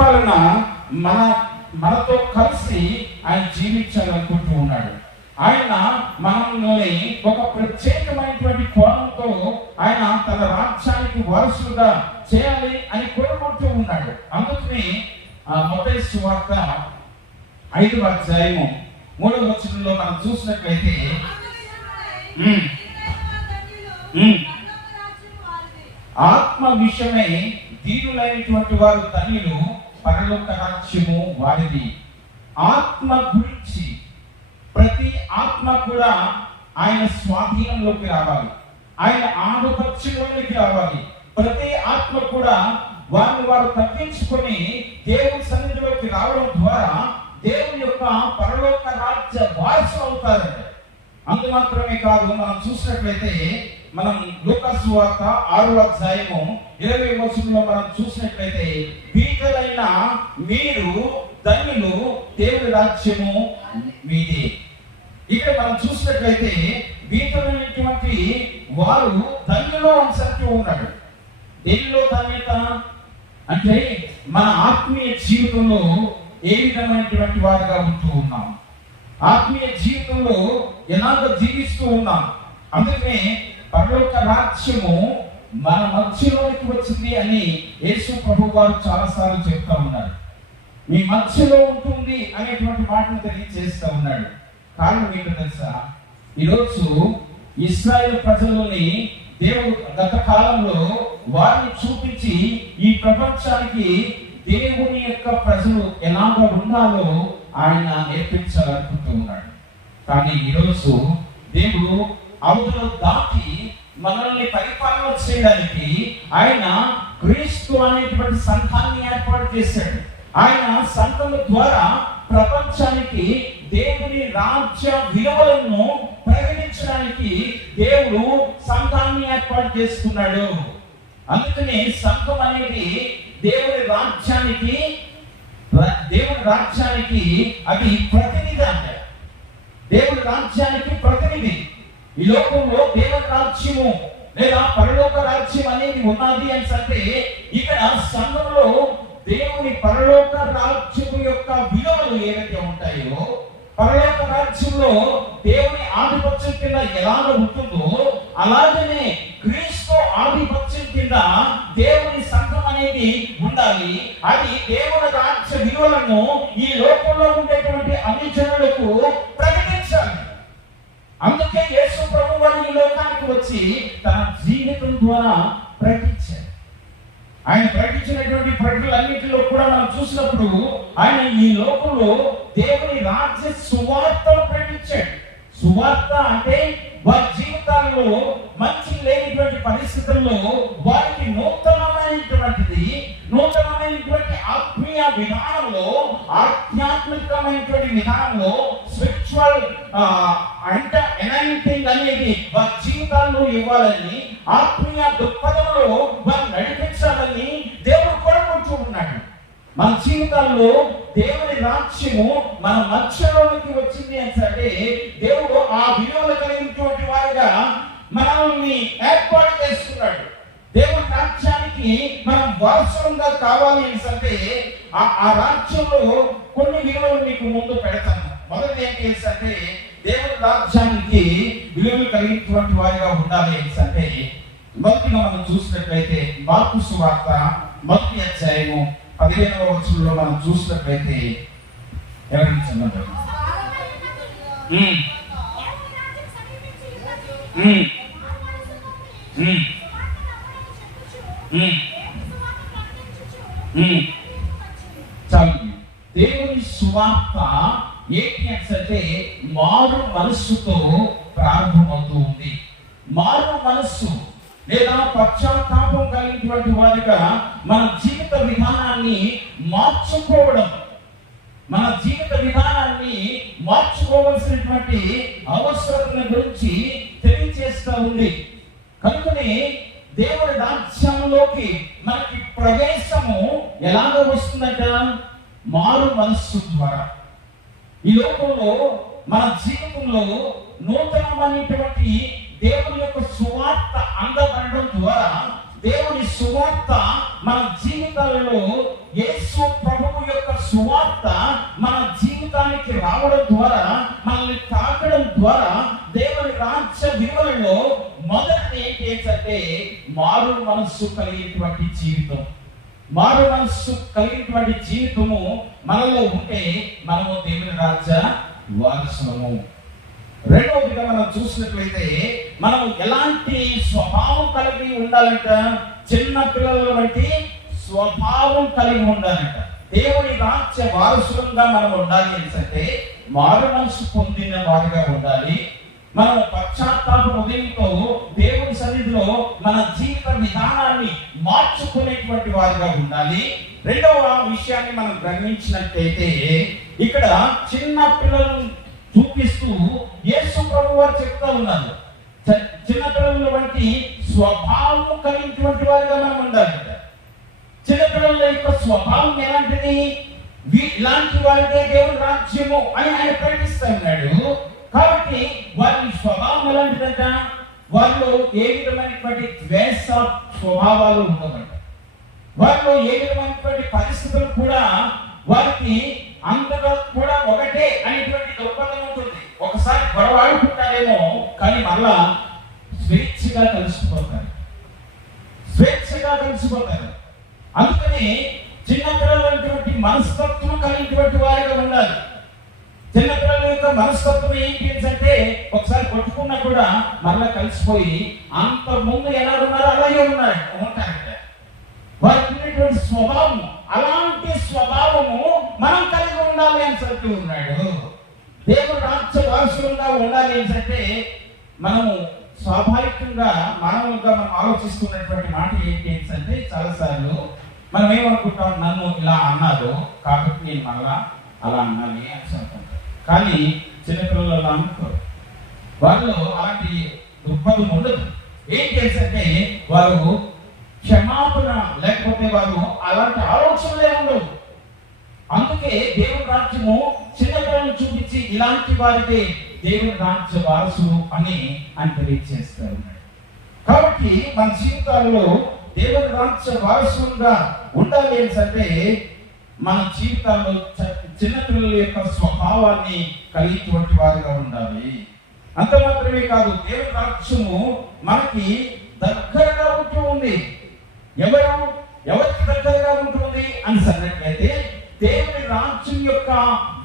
పరిపాలన మనతో కలిసి ఆయన జీవించాలనుకుంటూ ఉన్నాడు. ఆయన మనల్ని ఒక ప్రత్యేకమైనటువంటి కోణంతో ఆయన తన రాజ్యానికి వారసులుగా చేయాలి అని కోరుకుంటూ ఉన్నాడు. అందుకని మత్తయి సువార్త 5వ అధ్యాయము 3వ వచనంలో మనం చూసినట్లయితే ఆత్మ విషయమై దీనులైనటువంటి వారు ధన్యులు, పరలోక రాజ్యము వారిది. ఆత్మ గురించి ప్రతి ఆత్మ కూడా ఆయన స్వాధీనంలోకి రావాలి, ఆయన ఆనుపత్యంలోకి రావాలి. ప్రతి ఆత్మ కూడా వారు తగ్గించుకొని దేవుని సన్నిధిలోకి రావడం ద్వారా దేవుని యొక్క పరలోక రాజ్య వారసులు అవుతారంట. అందు మాత్రమే కాదు, మనం చూసినట్లయితే మనం లూకా సువార్త 6వ అధ్యాయము 20వ వచనంలో మనం చూసినట్లయితే పీతలైన మీరు ధన్యులు, దేవుని రాజ్యము మీదే. ఇక్కడ మనం చూసినట్లయితే పీతలైనటువంటి వారు ధన్యులు అని చెప్తూ ఉన్నాడు. దేనిలో ధన్యత అంటే మన ఆత్మీయ జీవితంలో ఏ విధమైనటువంటి వారిగా ఉంటూ ఉన్నాం, ఆత్మీయ జీవితంలో ఎలాగ జీవిస్తూ ఉన్నాం. అందుకనే పరలోక రాజ్యము మన మధ్యలోకి వచ్చింది అని యేసు ప్రభువు వారు చాలాసార్లు చెప్తా ఉన్నారు. మీ మధ్యలో ఉంటుంది అనేటువంటి మాటను తెలియజేస్తూ ఉన్నాడు. కారణం ఏంటో తెలుసా? ఈరోజు ఇశ్రాయేలు ప్రజలని దేవుడు గత కాలంలో వారిని చూపించి ఈ ప్రపంచానికి దేవుని యొక్క ప్రజలు ఎలాగో ఉండాలో ఆయన నేర్పించాలనుకుంటూ ఉన్నాడు. కానీ ఈరోజు దేవుడు అవధులు దాటి మనల్ని పరిపాలన చేయడానికి ఆయన క్రీస్తు అనేటువంటి సంఘాన్ని ఏర్పాటు చేశాడు. ఆయన సంఘం ద్వారా ప్రపంచానికి దేవుని రాజ్య విలువలను ప్రకటించడానికి దేవుడు సంఘాన్ని ఏర్పాటు చేసుకున్నాడు. అందుకని సంఘం అనేది దేవుని రాజ్యానికి అది ప్రతినిధి అంటే, దేవుని రాజ్యానికి ప్రతినిధి. ఈ లోకంలో దేవుని రాజ్యము లేదా పరలోక రాజ్యం అనేది ఉన్నది అని అంటే ఇక్కడ సంఘంలో దేవుని పరలోక రాజ్యము యొక్క విలువలు ఏవైతే ఉంటాయో, పరలోక రాజ్యంలో దేవుని ఆధిపత్యం కింద ఎలాగ ఉంటుందో అలాగనే క్రీస్తు ఆధిపత్యం కింద దేవుని సంఘం అనేది ఉండాలి. అది దేవుని రాజ్య విలువలను ఈ లోకంలో ఉండేటువంటి అన్ని జనులకు ప్రకటించాలి. అందుకే యేసు ప్రభువు వారు ఈ లోకానికి వచ్చి తన జీవితం ద్వారా ప్రకటించారు. ఆయన ప్రకటించినటువంటి ప్రకటనలన్నింటిలో కూడా మనం చూసినప్పుడు ఆయన ఈ లోకంలో దేవుని రాజ్య సువార్తను ప్రకటించాడు. సువార్త అంటే వారి జీవితాల్లో మంచి లేనిటువంటి పరిస్థితుల్లో వారికి నూతనమైనటువంటి ఆత్మీయ విధానంలో, ఆధ్యాత్మికమైనటువంటి విధానంలో స్పిరిచువల్ ఎనైటింగ్ అనేది వారి జీవితాల్లో ఇవ్వాలని, ఆత్మీయ దృక్పథంలో వారు నడిపించాలని దేవుడు కోరుకుంటూ ఉన్నాడు. మన జీవితాల్లో దేవుని రాజ్యము మన మధ్యలోనికి వచ్చింది అంటే దేవుడు ఆ విలువలు కలిగినటువంటి వారిగా మనల్ని ఏర్పాటు చేస్తున్నాడు. దేవుని రాజ్యానికి మనం వారసులుగా కావాలి అంటే ఆ రాజ్యంలో కొన్ని విలువలు మీకు ముందు పెడతాను. మొదటి ఏంటి అంటే దేవుని రాజ్యానికి విలువలు కలిగినటువంటి వారిగా ఉండాలి అంటే మొదటిగా మనం చూసినట్లయితే మార్కు సువార్త 1వ అధ్యాయము 15వ వచనంలో మనం చూసినట్లయితే ఎవరిని చదవండి. దేవుని సువార్త ఏంటి అంటే మారు మనస్సుతో ప్రారంభమవుతూ ఉంది. మారు మనస్సు లేదా పశ్చాత్తాపం కలిగినటువంటి వారిగా మన జీవిత విధానాన్ని మార్చుకోవడం, మన జీవిత విధానాన్ని మార్చుకోవాల్సినటువంటి అవసరతల గురించి తెలియజేస్తూ ఉంది. కనుకనే దేవుడి రాజ్యంలోకి మనకి ప్రవేశము ఎలాగ వస్తుందంట? మారు మనస్సు ద్వారా. ఈ లోకంలో మన జీవితంలో నూతనమైనటువంటి దేవుని యొక్క సువార్త అందబడడం ద్వారా దేవుని సువార్త మన జీవితాలలో యేసు సువార్త మన జీవితానికి రావడం ద్వారా, మనల్ని తాకడం ద్వారా దేవుని రాజ్య విలువలలో మొదటి ఏంటంటే మారు మనస్సు కలిగినటువంటి జీవితం. మారు మనస్సు కలిగినటువంటి జీవితము మనలో ఉంటే మనము దేవుని రాజ్య వారసులము. రెండవదిగా మనం చూసినట్లయితే మనం ఎలాంటి స్వభావం కలిగి ఉండాలంట? చిన్న పిల్లల వంటి స్వభావం కలిగి ఉండాలంట. దేవుని రాజ్య వారసులంగా మనం ఉండాలి అంటే మారు మనసు పొందిన వారిగా ఉండాలి. మనం పశ్చాత్తాప హృదయంతో దేవుని సన్నిధిలో మన జీవిత విధానాన్ని మార్చుకునేటువంటి వారిగా ఉండాలి. రెండవ విషయాన్ని మనం గమనించినట్లయితే ఇక్కడ చిన్న పిల్లలను చూపిస్తూ యేసు ప్రభు వారు చెప్తా ఉన్నారు, చిన్నపిల్లల వంటి స్వభావం కలిగినటువంటి వారిగా మనం ఉండాలి. చిన్నపిల్లల యొక్క స్వభావం ఎలాంటిది? ఇలాంటి వారిదే దేవుని రాజ్యము అని ఆయన ప్రకటిస్తా ఉన్నాడు. కాబట్టి వారి స్వభావం ఎలాంటిదంట? వారిలో ఏ విధమైనటువంటి ద్వేష స్వభావాలు ఉండవంట. వారిలో ఏ విధమైనటువంటి పరిస్థితులు కూడా వారికి అందరూ కూడా ఒకటే అనేటువంటి దృక్పథం ఉంటుంది. ఒకసారి గొడవ ఆడుకుంటారేమో కానీ మళ్ళా స్వేచ్ఛగా కలిసిపోతారు. అందుకని చిన్నపిల్లలైనటువంటి మనస్తత్వం కలిగినటువంటి వారిగా ఉండాలి. చిన్నపిల్లల యొక్క మనస్తత్వం ఏంటి అంటే ఒకసారి కొట్టుకున్నా కూడా మళ్ళా కలిసిపోయి అంత ముందు ఎలా ఉన్నారో అలాగే ఉంటారంట. వారికి ఉన్నటువంటి స్వభావం, అలాంటి స్వభావము మనం కలిగి ఉండాలి అని చెప్తూ ఉన్నాడు. దేవుడు రాజ్య వారసులుగా ఉండాలి అని అంటే మనము స్వాభావికంగా మానవులుగా మనం ఆలోచిస్తున్నటువంటి మాట ఏంటి అంటే చాలాసార్లు మనం ఏమనుకుంటాం, నన్ను ఇలా అన్నారు కాబట్టి నేను మళ్ళా అలా అన్నాను అని అనుకుంటాం. కానీ చిన్నపిల్లలు అలా అనుకోరు. వాళ్ళు అలాంటి దృక్పథం ఉండదు. ఏం చేస్తే వారు క్షమాపణ లేకపోతే వారు అలాంటి ఆలోచనలే ఉండవు. అందుకే దేవుని రాజ్యము చిన్నపిల్లలను చూపించి ఇలాంటి వారికి దేవుని రాజ్య వారసులు అని తెలియజేస్తారు. కాబట్టి మన జీవితాల్లో దేవుని రాజ్య వారసులుగా ఉండాలి అంటే మన జీవితాల్లో చిన్నపిల్లల యొక్క స్వభావాన్ని కలిగినటువంటి వారిగా ఉండాలి. అంత మాత్రమే కాదు, దేవుని రాజ్యము మనకి దగ్గరగా ఉంటూ ఉంది. ఎవరికి దగ్గరగా ఉంటుంది అని సన్నట్లయితే దేవుని రాజ్యం యొక్క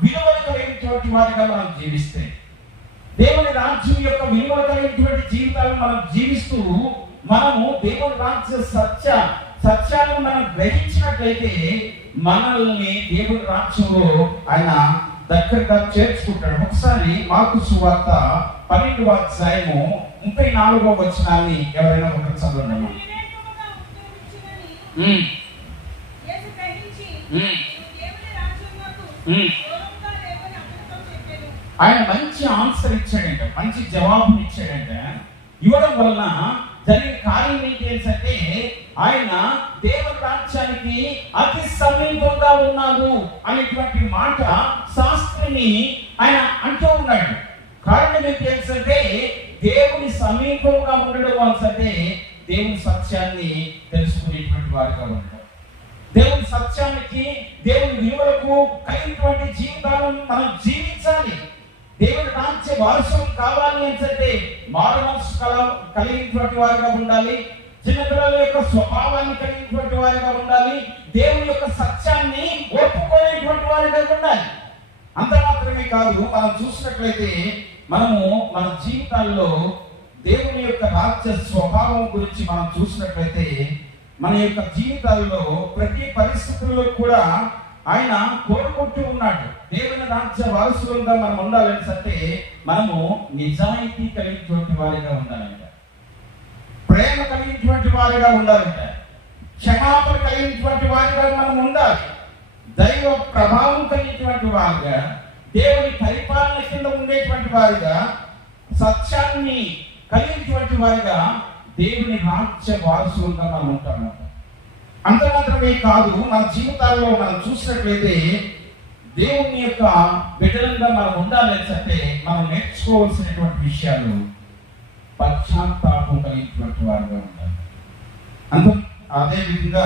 విలువలు కలిగినటువంటి వారిగా మనం జీవిస్తే, దేవుని రాజ్యం యొక్క విలువలు కలిగినటువంటి జీవితాలను మనం జీవిస్తూ మనము దేవుని రాజ్య సత్యాలను మనం గ్రహించినట్లయితే మనల్ని దేవుని రాజ్యంలో ఆయన దగ్గరగా చేర్చుకుంటాడు. ఒకసారి మార్కు సువార్త 12వ అధ్యాయము 34వ వచనాన్ని ఎవరైనా ఒకటి చదవండి. ఆయన మంచి ఆన్సర్ ఇచ్చాడంట, మంచి జవాబుని ఇచ్చాడంట. ఇవ్వడం వలన జరిగిన కార్యం ఏంటంటే ఆయన దేవుని రాజ్యానికి అతి సమీపంగా ఉన్నాడు అనేటువంటి మాట శాస్త్రిని ఆయన అంటూ ఉన్నాడు. కారణం ఏంటంటే దేవుని సమీపంగా ఉండడం అంటే దేవుని సత్యాన్ని తెలుసుకునేటువంటి వారిగా ఉంటారు. దేవుని సత్యానికి, దేవుని విలువలకు కలిగినటువంటి జీవితాలను మనం జీవించాలి. దేవుని రాజ్య వారసులు కావాలి అంటే మారు మనసు కలిగినటువంటి వారిగా ఉండాలి. చిన్నపిల్లల యొక్క స్వభావాన్ని కలిగినటువంటి వారిగా ఉండాలి. దేవుని యొక్క సత్యాన్ని ఒప్పుకునేటువంటి వారిగా ఉండాలి. అంత మాత్రమే కాదు, మనం చూసినట్లయితే మనము మన జీవితాల్లో దేవుని యొక్క రాజ్య స్వభావం గురించి మనం చూసినట్లయితే మన యొక్క జీవితాల్లో ప్రతి పరిస్థితుల్లో కూడా ఆయన కోరుకుంటూ ఉన్నాడు. దేవుని రాజ్య వారసులుగా మనం ఉండాలని అంటే మనము నిజాయితీ కలిగినటువంటి వారిగా ఉండాలంట, ప్రేమ కలిగినటువంటి వారిగా ఉండాలంట, క్షమాపణ కలిగినటువంటి వారిగా మనం ఉండాలి, దైవ ప్రభావం కలిగినటువంటి వారిగా, దేవుని పరిపాలన కింద ఉండేటువంటి వారిగా, సత్యాన్ని కలిగినటువంటి వారిగా దేవుని రాజ్య వారసులుగా మనం ఉంటాము. అంత మాత్రమే కాదు, మన జీవితాల్లో మనం చూసినట్లయితే దేవుని యొక్క బిడ్డలంగా మనం ఉండాలని అంటే మనం నేర్చుకోవాల్సినటువంటి విషయాలు పశ్చాత్తాపం కలిగినటువంటి వారిగా ఉండాలి. అదే విధంగా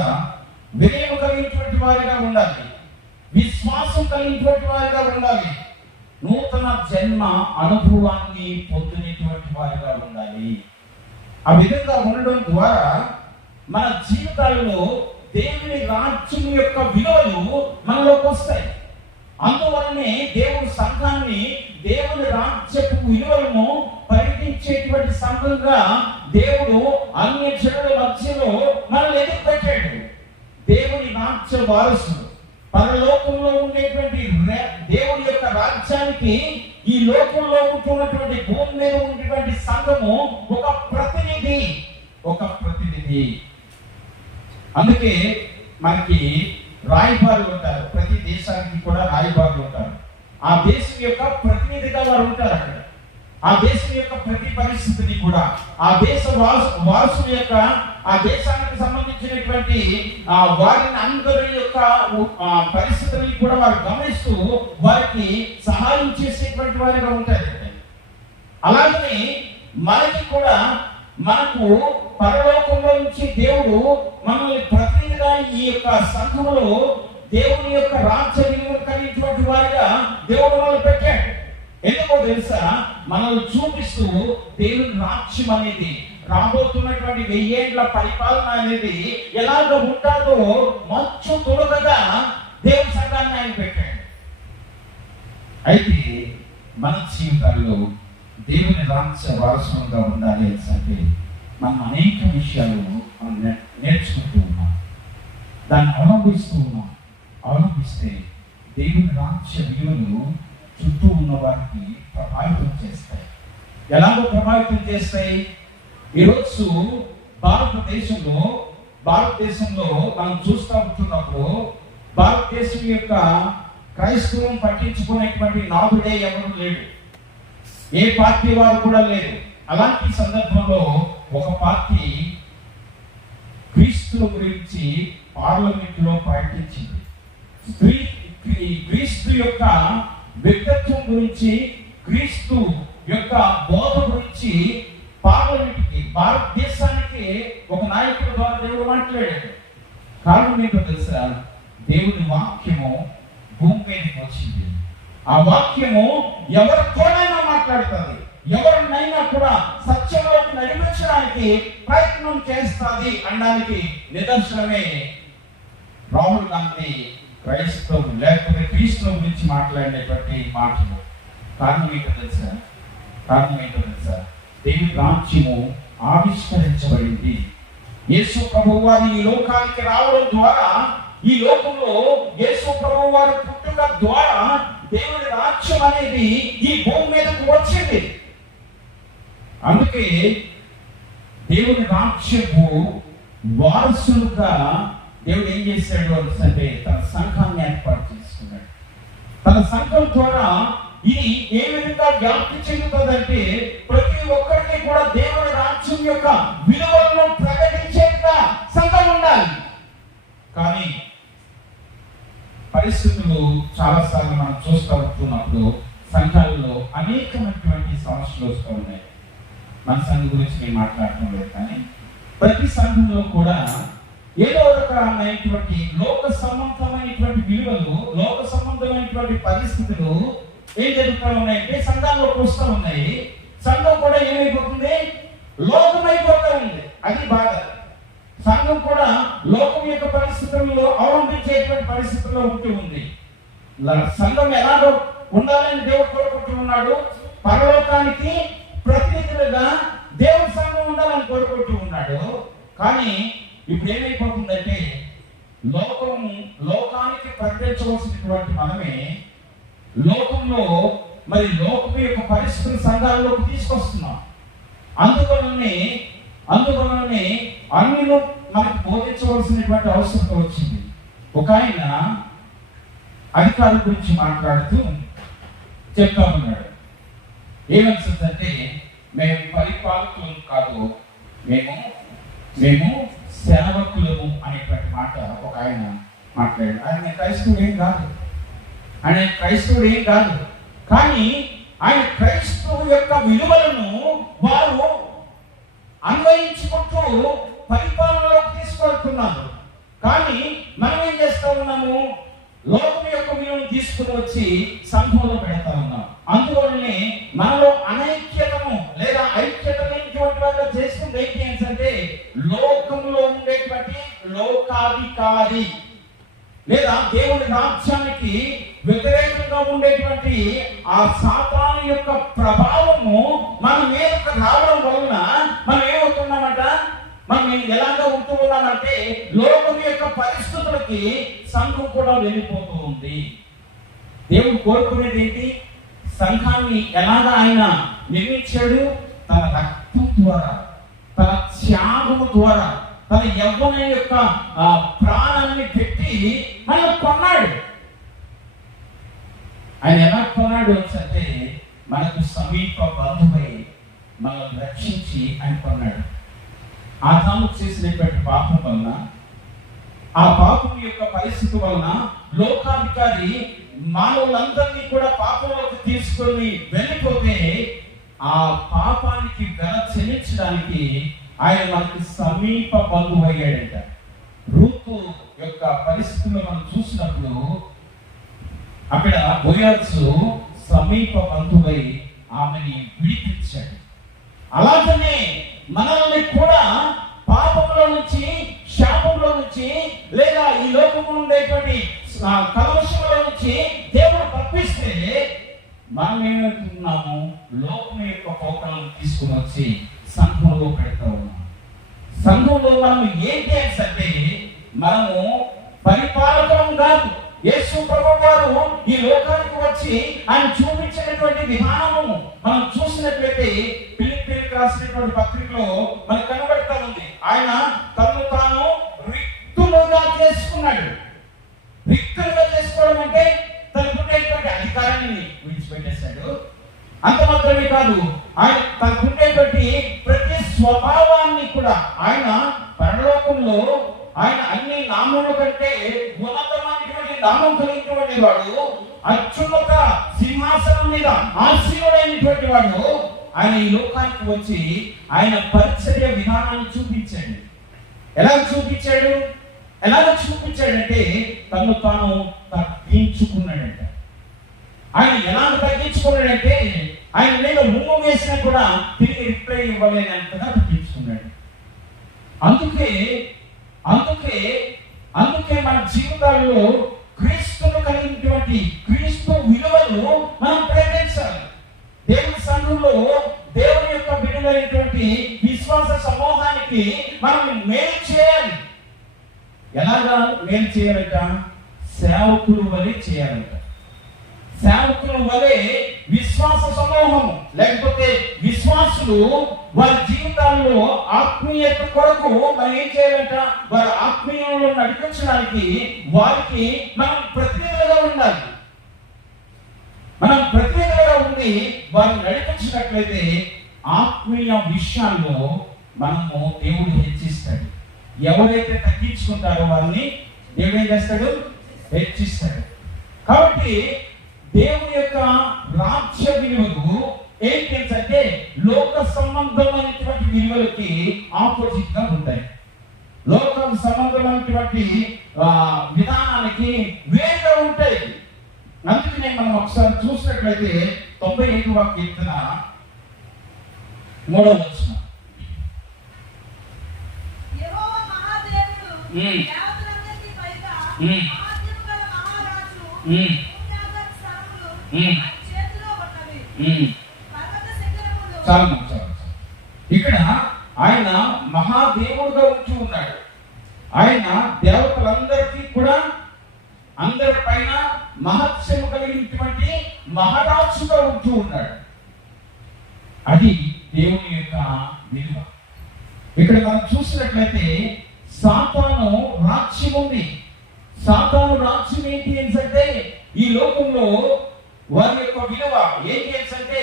వినయం కలిగినటువంటి వారిగా ఉండాలి. విశ్వాసం కలిగినటువంటి వారిగా ఉండాలి, నూతన జన్మ అనుభవాన్ని పొందినటువంటి వారిగా ఉండాలి. ఆ విధంగా ఉండడం ద్వారా మన జీవితాలలో దేవుని రాజ్యం యొక్క విలువలు మనలోకి వస్తాయి. అందువల్లనే దేవుని సంఘాన్ని దేవుని రాజ్యపు విలువలను పరిగణించేటువంటి సంఘంగా దేవుడు అన్య జనుల మధ్యలో మనల్ని ఎదురు పెట్టాడు. దేవుని రాజ్య వారసులు, పరలోకంలో ఉండేటువంటి దేవుని యొక్క రాజ్యానికి ఈ లోకంలో ఉంటున్నటువంటి భూమి మీద ఉన్నటువంటి సంఘము ఒక ప్రతినిధి. అందుకే మనకి రాయబారులు ఉంటారు, ప్రతి దేశానికి కూడా రాయబారులు ఉంటారు. ఆ దేశం యొక్క ప్రతినిధిగా వారు ఉంటారు. అక్కడ ఆ దేశం యొక్క ప్రతి పరిస్థితిని కూడా ఆ దేశ వారసుల యొక్క ఆ దేశానికి సంబంధించినటువంటి వారిని అందరి యొక్క పరిస్థితులను కూడా వారు గమనిస్తూ వారికి సహాయం చేసేటువంటి వారిగా ఉంటారు. అలాగనే మనకి కూడా మనకు పరలోకంలో నుంచి దేవుడు మనల్ని ప్రతినిధిగా ఈ యొక్క సంఘములో దేవుని యొక్క రాజ్య విలువలు కలిగినటువంటి వారిగా దేవుడు మనల్ని పెట్టాడు. ఎందుకో తెలుసా? మనల్ని చూపిస్తూ దేవుని రాజ్యం అనేది రాబోతున్నటువంటి 1000 ఏళ్ల పరిపాలన అనేది ఎలాగ ఉంటాడో మంచు తొలగగా దేవుని సంఘాన్ని ఆయన పెట్టాడు. అయితే మన జీవితాల్లో దేవుని రాజ్య వారసులుగా ఉండాలి అంటే మనం అనేక విషయాలు నేర్చుకుంటూ ఉన్నాం, దాన్ని అవలంబిస్తే దేవుని రాజ్య విలువలు చుట్టూ ఉన్న వారికి ప్రభావితం చేస్తాయి. ఎలాగో ప్రభావితం చేస్తాయి? ఈరోజు భారతదేశంలో మనం చూస్తూ ఉంటున్నప్పుడు భారతదేశం యొక్క క్రైస్తవం పట్టించుకునేటువంటి నాదుడే ఎవరు లేడు, ఏ పార్టీ వారు కూడా లేరు. అలాంటి సందర్భంలో ఒక పార్టీ క్రీస్తు గురించి పార్లమెంట్ లో ప్రకటించింది. క్రీస్తు యొక్క వ్యక్తిత్వం గురించి, క్రీస్తు యొక్క బోధ గురించి పార్లమెంట్కి, భారతదేశానికి ఒక నాయకుడి ద్వారా దేవుడు మాట్లాడాడు. కారణం ఏంటో తెలుసా? దేవుని వాక్యము భూమి మీదకి వచ్చింది. ఆ వాక్యము ఎవరితోనైనా మాట్లాడుతుంది, ఎవరినైనా కూడా సత్యంలోకి నడిపించడానికి ప్రయత్నం చేస్తుంది అనడానికి నిదర్శనమే రాహుల్ గాంధీ క్రైస్తవులు లేకపోతే క్రీస్తుల గురించి మాట్లాడినటువంటి మాటలు. కారణం ఏంటో తెలుసా? దేవుని రాజ్యము ఆవిష్కరించబడింది. యేసు ప్రభువు వారు ఈ లోకానికి రావడం ద్వారా, ఈ లోకంలో యేసు ప్రభువు వారు పుట్టుక ద్వారా దేవుని రాజ్యం అనేది ఈ భూమి మీదకు వచ్చింది. అందుకే దేవుని రాజ్యపు వారసులుగా దేవుడు ఏం చేశాడు అంటే తన సంఘాన్ని ఏర్పాటు చేసుకున్నాడు. తన సంఘం ద్వారా ఇది ఏ విధంగా వ్యాప్తి చెందుతుందంటే ప్రతి ఒక్కరికి కూడా దేవుని రాజ్యం యొక్క విలువలను ప్రకటించేట్టుగా సంఘం ఉండాలి. కానీ పరిస్థితులు చాలాసార్లు మనం చూస్తూ ఉంటున్నప్పుడు సంఘాలలో అనేకమైనటువంటి సమస్యలు వస్తూ ఉన్నాయి. మన సంఘం గురించి నేను మాట్లాడటం లేదు, కానీ ప్రతి సంఘంలో కూడా ఏదో రకమైనటువంటి లోక సంబంధమైనటువంటి విలువలు, లోక సంబంధమైనటువంటి పరిస్థితులు ఏం జరుగుతూ ఉన్నాయంటే సంఘాల్లోకి వస్తూ ఉన్నాయి. సంఘం కూడా ఏమైపోతుంది? లోకమైపోతూ ఉంది. అది బాధ. సంఘం కూడా లోకం యొక్క పరిస్థితుల్లో అవలంబించేటువంటి పరిస్థితుల్లో ఉంటూ ఉంది. సంఘం ఎలాగో ఉండాలని దేవుడు కోరుకుంటూ పరలోకానికి ప్రతినిధులుగా దేవుడి సంఘం ఉండాలని కోరుకుంటూ ఉన్నాడు. కానీ ఇప్పుడు ఏమైపోతుందంటే లోకానికి ప్రకటించవలసినటువంటి మనమే లోకంలో లోకం యొక్క పరిస్థితుల సంఘాల్లోకి తీసుకొస్తున్నాం. అందువలనే అన్నిలో మనకు బోధించవలసినటువంటి అవసరం వచ్చింది. ఒక ఆయన అధికారుల గురించి మాట్లాడుతూ చెప్తా ఉన్నాడు. ఏమనిపిస్తుందంటే మేము పరిపాలకులు కాదు, మేము సేవకులము అనేటువంటి మాట ఒక ఆయన మాట్లాడాడు. ఆయన క్రైస్తవుడు ఏం కాదు, కానీ ఆయన క్రైస్తవు యొక్క విలువలను వారు అన్వయించుకుంటూ పరిపాలనలోకి తీసుకెళ్తున్నారు. కానీ మనం ఏం చేస్తా ఉన్నాము? లోకం యొక్క తీసుకుని వచ్చి సంఘంలో పెడతా ఉన్నాం. అందువల్లనే మనలో అనైక్యతను లేదా ఐక్యత లేనిటువంటి వాళ్ళు చేసుకున్న ఏంటి అంటే లోకంలో ఉండేటువంటి లోకాధికారి లేదా దేవుని రాజ్యానికి వ్యతిరేకంగా ఉండేటువంటి ఆ సాతాను యొక్క ప్రభావము మన మీదకు రావడం వలన మనం ఏమవుతున్నామంట, మనం ఎలాగా ఉంటూ ఉన్నామంటే లోకం యొక్క పరిస్థితులకి సంఘం కూడా వెళ్ళిపోతూ ఉంది. దేవుడు కోరుకునేది ఏంటి? సంఘాన్ని ఎలాగా ఆయన నిర్మించాడు? తన రక్తం ద్వారా, తన త్యాగము ద్వారా, తన యవ్వనం యొక్క ప్రాణాన్ని పెట్టి మనం కొన్నాడు. ఆయన ఎలా కొన్నాడు అంటే మనకు సమీప బంధువై మనల్ని రక్షించి ఆయన కొన్నాడు. ఆదాము చేసినటువంటి పాపం వలన, ఆ పాపం యొక్క పరిస్థితి వలన లోకాధికారి మానవులందరినీ కూడా పాపంలోకి తీసుకొని వెళ్ళిపోతే ఆ పాపానికి వెల చెల్లించడానికి ఆయన మనకి సమీప బంధువు అయ్యాడంట. రూతు యొక్క పరిస్థితుల్లో మనం చూసినప్పుడు అక్కడ బోయాజు సమీప బంధువై ఆమెని విడిపించాడు. అలాగనే మనల్ని కూడా పాపంలో నుంచి, శాపంలో నుంచి, లేదా ఈ లోకంలో ఉండేటువంటి కల్మషంలో నుంచి దేవుడు తప్పిస్తే మనం ఏమవుతున్నాము? లోకం యొక్క పోకలను తీసుకుని వచ్చి సంఘంలో పెడతా ఉన్నాం. సంఘంలో మనం ఏంటి అంటే మనము పరిపాలకులం కాదు. యేసు ప్రభువు వారు ఈ లోకానికి వచ్చి ఆయన చూపించినటువంటి విధానము మనం చూసినట్లయితే ఫిలిప్పీయులకు రాసినటువంటి పత్రికలో మనకు కనబడతా ఉంది. ఆయన తను తాను రిక్తులుగా చేసుకున్నాడు. రిక్తులుగా చేసుకోవడం అంటే తనకుండేటువంటి అధికారాన్ని విడిచిపెట్టేశాడు. అంత మాత్రమే కాదు, ఆయన తనకుండేటువంటి ప్రతి స్వభావాన్ని కూడా ఆయన పరలోకంలో ఆయన అన్ని నామముల కంటే ఉన్నతమైనటువంటి నామం కలిగినటువంటి వాడు, అత్యున్నత సింహాసనం మీద ఆసీనుడైనటువంటి వాడు ఆయన ఈ లోకానికి వచ్చి ఆయన పరిచర్య విధానాన్ని చూపించాడు. ఎలా చూపించాడంటే తను తాను తగ్గించుకున్నాడంట. ఆయన ఎలా తగ్గించుకున్నాడంటే ఆయన మీద ముమ్ము వేసినా కూడా తిరిగి రిప్లై ఇవ్వలేనంతగా తగ్గించుకున్నాడు. అందుకే మన జీవితాల్లో క్రీస్తును కలిగినటువంటి క్రీస్తు విలువలు మనం ప్రేమించాలి. దేవుని సంఘంలో దేవుని యొక్క బిడ్డలైనటువంటి విశ్వాస సమూహానికి మనం మేలు చేయాలి. ఎలాగా మేలు చేయాలంట? సేవకులు వలె చేయాలంట. సేవకుల వలె విశ్వాస సమూహం లేకపోతే విశ్వాసులు వారి జీవితాల్లో ఆత్మీయత కొరకు మనం ఏం చేయాలంట? వారి ఆత్మీయంలో నడిపించడానికి వారికి మనం ప్రతినిధులుగా ఉండాలి. మనం ప్రతినిధులుగా ఉండి వారిని నడిపించినట్లయితే ఆత్మీయ విషయాల్లో మనము దేవుడు హెచ్చిస్తాడు. ఎవరైతే తగ్గించుకుంటారో వారిని దేవుడు ఏం చేస్తాడు? హెచ్చిస్తాడు. కాబట్టి దేవుని యొక్క రాజ్య విలువలు ఏంటి అంటే లోక సంబంధమైనటువంటి విలువలకి ఆపోజిట్ గా ఉంటాయి. లోక సంబంధమైనటువంటి విధానానికి వేరుగా ఉంటాయి. అందుకనే మనం ఒకసారి చూసినట్లయితే 95వ కీర్తన 3వ వచనం, యెహోవా మహాదేవుడు దేవతలందరికీ పైగా మహాదేవుల మహారాజు చేతిలో ఉన్నవి పర్వత శిఖరములు. చాలు. ఇక్కడ ఆయన మహాదేవుడుగా ఉంటూ ఉన్నాడు. ఆయన దేవతలందరికీ కూడా అందరి పైన మహత్యము కలిగినటువంటి మహారాజుగా ఉంటూ ఉన్నాడు. అది దేవుని యొక్క విలువ. ఇక్కడ మనం చూసినట్లయితే సాతాను రాజ్యం ఉంది. సాతాను రాజ్యం ఏంటి అంటే ఈ లోకంలో వారి యొక్క విలువ ఏంటి అంటే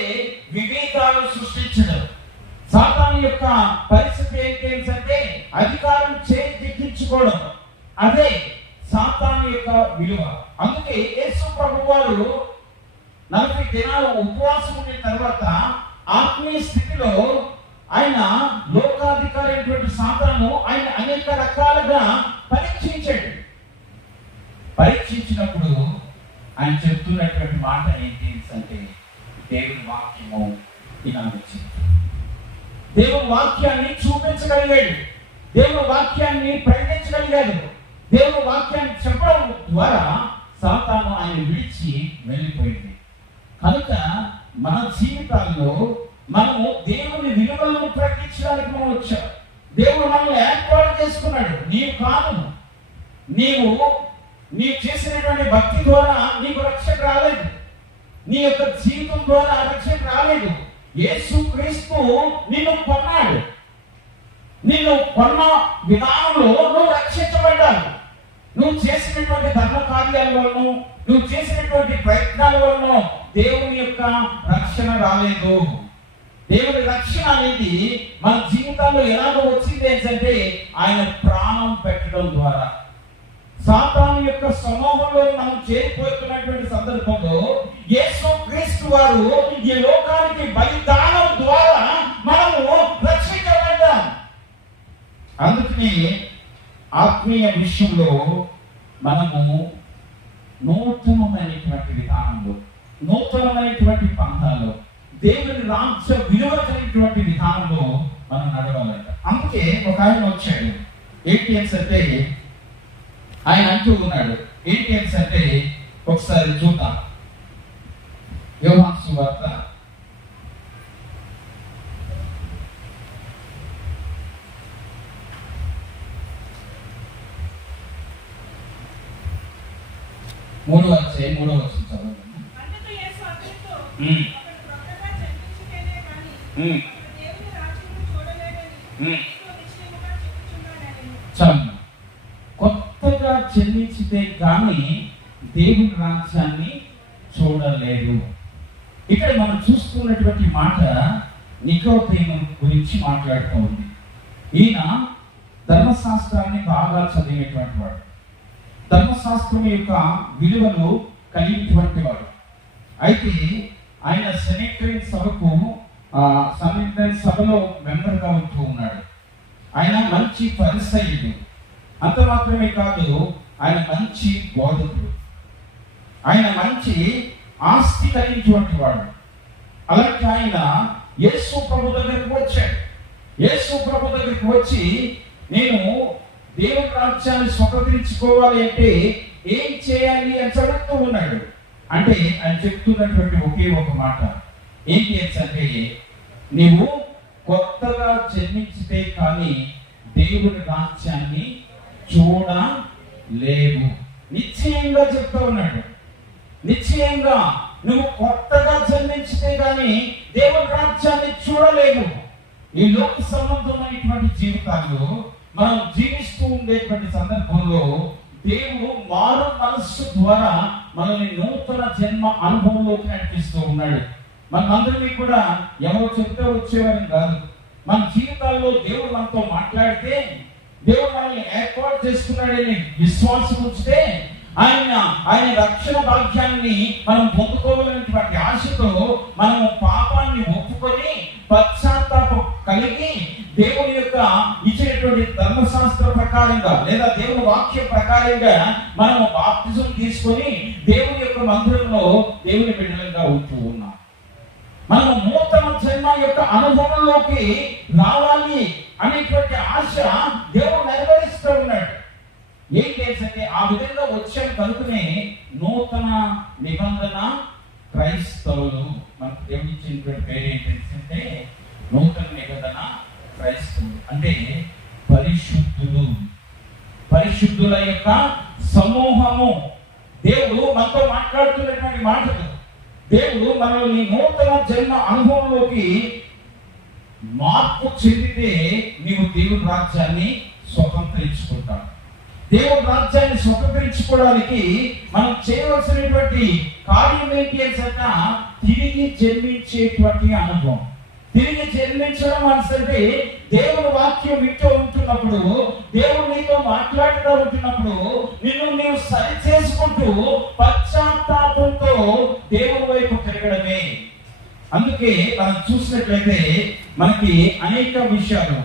వివేకాలు సృష్టించడం. సాతాను యొక్క పరిస్థితి ఏంటి అంటే అధికారం చేజిక్కించుకోవడం. అదే సాతాను యొక్క విలువ. అందుకే యేసు ప్రభువు వారు 40 దినాలు ఉపవాసం ఉండిన తర్వాత ఆత్మీయ స్థితిలో ఆయన లోకాధికారి అయినటువంటి సాతాను ఆయన అనేక రకాలుగా పరీక్షించాడు. పరీక్షించినప్పుడు ఆయన చెప్తున్నటువంటి మాట ఏంటి అంటే దేవుని వాక్యము ఇలాగొచ్చింది. దేవుని వాక్యాన్ని చూపించగలిగాడు, దేవుని వాక్యాన్ని ప్రకటించగలిగాడు. దేవుని వాక్యాన్ని చెప్పడం ద్వారా సాతాను ఆయన విడిచి వెళ్ళిపోయింది. కనుక మన జీవితాల్లో మనము దేవుని విలువలను ప్రకటించడానికి మనం వచ్చాం. దేవుడు మనల్ని ఏర్పాటు చేసుకున్నాడు. నీవు కాదు, నీవు చేసినటువంటి భక్తి ద్వారా నీకు రక్షణ రాలేదు, నీ యొక్క జీవితం ద్వారా రక్షణ రాలేదు. యేసు క్రీస్తు నిన్ను కొన్నాడు. నిన్ను కొన్న విధానంలో నువ్వు రక్షించబడ్డావు. నువ్వు చేసినటువంటి ధర్మ కార్యాల వలన, నువ్వు చేసినటువంటి ప్రయత్నాల వలన దేవుని యొక్క రక్షణ రాలేదు. దేవుని రక్షణ అనేది మన జీవితాల్లో ఎలాగో వచ్చింది అంటే ఆయన ప్రాణం పెట్టడం ద్వారా. సాతాను యొక్క సమూహంలో మనం చేరిపోతున్నటువంటి సందర్భంలో యేసు క్రీస్తు వారు ఈ లోకానికి బలిదానం ద్వారా మనము రక్షించబడ్డాం. అందుకని ఆత్మీయ విషయంలో మనము నూతనమైనటువంటి విధానంలో, నూతనమైనటువంటి పంథాలో, దేవుని రాజ్య విలువ కలిగినటువంటి విధానంలో మనం నడవాలంట. అందుకే ఒక ఆయన వచ్చాడు. ఏంటి అంటే ఆయన అంటూ ఉన్నాడు. ఏంటి అంటే ఒకసారి చూద్దాం. యోహాను సువార్త 3వ అధ్యాయం 3వ వచనం చదవండి. అందుకు యేసు అతనితో, ఉమ్. "అతడు క్రొత్తగా జన్మించితేనే గాని ఉమ్. అతడు దేవుని రాజ్యమును చూడలేడని ఉమ్. నీతో నిశ్చయముగా చెప్పుచున్నానెను." చాలు. కొత్తగా జన్మించితే కానీ దేవుని రాజ్యాన్ని చూడలేరు. ఇక్కడ మనం చూస్తున్నటువంటి మాట నికోదేము గురించి మాట్లాడుతూ ఉంది. ఈయన ధర్మశాస్త్రాన్ని బాగా చదివేటువంటి వాడు, ధర్మశాస్త్రం యొక్క విలువలు కలిగినటువంటి వాడు. అయితే ఆయన సెనేటరీ సభలో మెంబర్గా ఉంటూ ఉన్నాడు. ఆయన మంచి పరిసయ్యుడు. అంత మాత్రమే కాదు, ఆయన మంచి బోధకుడు, ఆయన మంచి ఆస్తి కలిగినటువంటి వాడు. అలాంటి ఆయన యేసు ప్రభు దగ్గరికి వచ్చాడు. యేసు ప్రభు దగ్గరికి వచ్చి, నేను దేవుని రాజ్యాన్ని స్వతంత్రించుకోవాలి అంటే ఏం చేయాలి అని చెబుతూ ఉన్నాడు. అంటే ఆయన చెప్తున్నటువంటి ఒకే ఒక మాట ఏంటి అంటే, నీవు కొత్తగా జన్మించితే కానీ దేవుని రాజ్యాన్ని చూడలేవు. నిశ్చయంగా చెప్తా ఉన్నాడు. నిశ్చయంగా నువ్వు కొత్తగా జన్మించితే కానీ దేవుని రాజ్యాన్ని చూడలేవు. ఈ లోక సంబంధమైనటువంటి జీవితాల్లో మనం జీవిస్తూ ఉండేటువంటి సందర్భంలో దేవుడు మారు మనస్సు ద్వారా మనల్ని నూతన జన్మ అనుభవంలోకి నడిపిస్తూ ఉన్నాడు. మనందరినీ కూడా ఎవరో చెప్తే వచ్చేవారని కాదు. మన జీవితాల్లో దేవుడు మనతో మాట్లాడితే, దేవుడు మనల్ని ఏర్పాటు చేసుకున్నాడని విశ్వాసం ఉంచితే, ఆయన రక్షణ భాగ్యాన్ని మనం పొందుకోవాలనేటువంటి ఆశతో మనము పాపాన్ని ఒప్పుకొని పశ్చాత్తాపం కలిగి దేవుని యొక్క ఇచ్చినటువంటి ధర్మశాస్త్ర ప్రకారంగా లేదా దేవుని వాక్య ప్రకారంగా మనము బాప్తిజం తీసుకొని దేవుని యొక్క మందిరంలో దేవుని బిడ్డలుగా ఉంటూ ఉన్నాం. మనము నూతన జన్మ యొక్క అనుభవంలోకి రావాలి అనేటువంటి ఆశ దేవుడు నెరవేరుస్తూ ఉన్నాడు. ఏం చేసంటే ఆ విధంగా వచ్చాం కనుకనే నూతన నిబంధన క్రైస్తవులు. మనకు దేవుడు ఇచ్చినటువంటి పేరు ఏంటంటే నూతన నిబంధన క్రైస్తవులు. అంటే పరిశుద్ధులు, పరిశుద్ధుల యొక్క సమూహము. దేవుడు మనతో మాట్లాడుతున్నటువంటి మాటలు. దేవుడు మనల్ని నూతన జన్మ అనుభవంలోకి మార్పు చెందితే నీవు దేవుని రాజ్యాన్ని స్వతంత్రించుకుంటావు. దేవుని రాజ్యాన్ని స్వతంత్రించుకోవడానికి మనం చేయవలసినటువంటి కార్యం ఏంటి అంటే తిరిగి జన్మించేటువంటి అనుభవం. తిరిగి జన్మించడం అంటే దేవుని వాక్యం వింటూ ఉంటున్నప్పుడు, దేవుడు నీతో మాట్లాడుతూ ఉంటున్నప్పుడు నిన్ను నీవు సరి చేసుకుంటూ పశ్చాత్తాపంతో దేవుని వైపు తిరగడమే. అందుకే మనం చూసినట్లయితే మనకి అనేక విషయాలు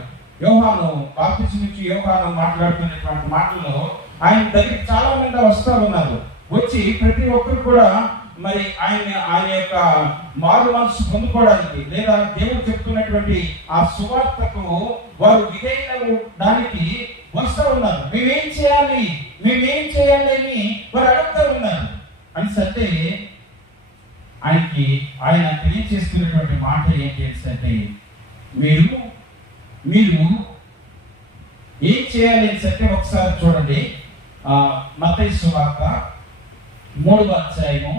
యోహాను బాప్తిస్మం నుంచి యోహాను మాట్లాడుతున్నటువంటి మాటల్లో ఆయన దగ్గరికి చాలా మంది వస్తూ ఉన్నారు. వచ్చి ప్రతి ఒక్కరు కూడా మరి ఆయన యొక్క మారు మనసు పొందుకోవడానికి లేదా దేవుడు చెప్తున్నటువంటి ఆ సువార్తకు వారు విధేయడానికి వస్తూ ఉన్నారు. మేమేం చేయాలి అని వారు అడుగుతూ ఉన్నారు. అంటే ఆయన తెలియజేస్తున్నటువంటి మాట ఏంటి అంటే మీరు ఏం చేయాలి అంటే ఒకసారి చూడండి. మత్తయి సువార్త 3వ అధ్యాయము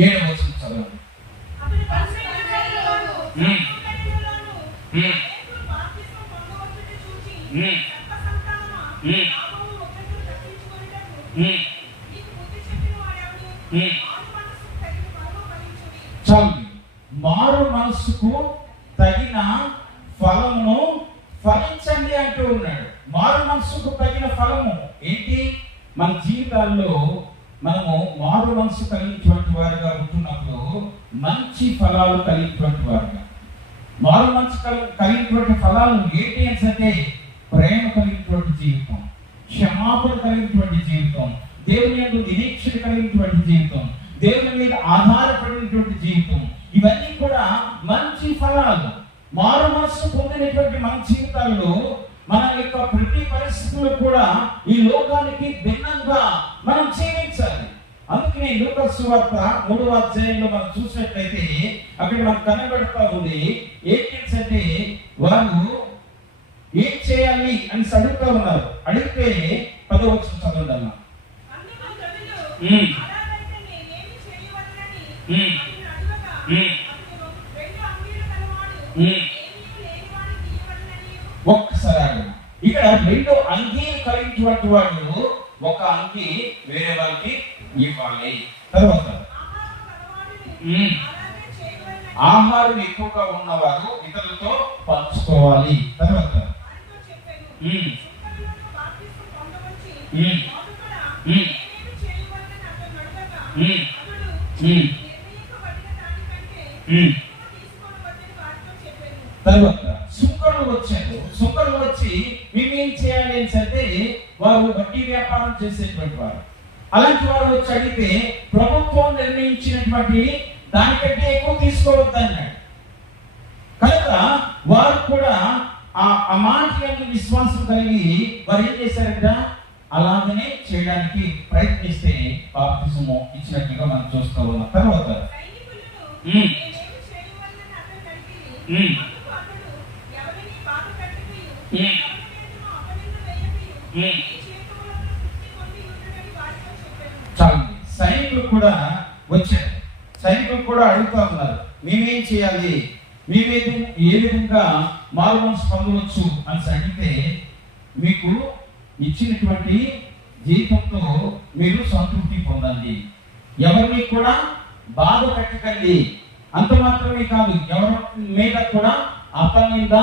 7వ వచనం చదవండి. అప్పుడు పరిసయ్యులను సదుకాయులను యేసు బాప్తిస్మం పొందవచ్చుట చూచి సర్వసంతానమా పాపము ఒక్కరు తప్పించుకొనుటకు నీకు బుద్ధి చెప్పిన వాడెవడు? మారు మనస్సుకు తగిన ఫలము ఫలించండి అంటూ ఉన్నాడు. మారు మనస్సుకు తగిన ఫలము ఏంటి? మన జీవితాల్లో మనము మారు మనసు కలిగినటువంటి వారిగా ఉంటున్నప్పుడు మంచి ఫలాలు కలిగినటువంటి వారుగా, మారు మనసు కలిగినటువంటి ఫలాలు ఏంటి అంటే ప్రేమ కలిగినటువంటి జీవితం, క్షమాపణ కలిగినటువంటి జీవితం, దేవుని యందు నిరీక్షణ కలిగినటువంటి జీవితం, దేవుని మీద ఆధారపడినటువంటి జీవితం, ఇవన్నీ కూడా మంచి ఫలాలు. మారు మనసు పొందినటువంటి మన జీవితాల్లో మన యొక్క ప్రతి పరిస్థితుల్లో కూడా ఈ లోకానికి భిన్నంగా మనం జీవించాలి. అందుకని లూకాసు సువార్త 3వ అధ్యాయంలో మనం చూసినట్లయితే అక్కడ మనకు కనబడతా ఉంది ఏంటంటే వారు ఏం చేయాలి అని అడుగుతా ఉన్నారు. అడిగితే 10వ వచనం చదవండి అన్న. ఒక్కసారి ఇక్కడ 2 అంగీలు కలిగినటువంటి వాడు ఒక అంగీ వేరే వాళ్ళకి ఇవ్వాలి. తర్వాత ఆహారం ఎక్కువగా ఉన్నవారు ఇతరులతో పంచుకోవాలి. తర్వాత తర్వాత సుంకరులు వచ్చి మేమేం చేయాలి అంటే వారు వడ్డీ వ్యాపారం చేసేటువంటి వారు. అలాంటి వారు వచ్చి అడిగితే ప్రభుత్వం నిర్ణయించినటువంటి దానికంటే ఎక్కువ తీసుకోవద్దన్నాడు. కనుక వారు కూడా ఆ మాట యొక్క విశ్వాసం కలిగి వారు ఏం చేశారంట, అలాగనే చేయడానికి ప్రయత్నిస్తే బాప్తిసము ఇచ్చినట్టుగా మనం చూస్తూ ఉన్నాం. తర్వాత సైనికులు కూడా వచ్చారు. సైనికులు కూడా అడుగుతా ఉన్నారు, మేమేం చేయాలి, ఏ విధంగా మారు మనసు పొందవచ్చు అని అడిగితే మీకు ఇచ్చినటువంటి జీతంతో మీరు సంతృప్తి పొందండి, ఎవరిని కూడా బాధ పెట్టకండి, అంత మాత్రమే కాదు ఎవరి మీద కూడా అతని మీద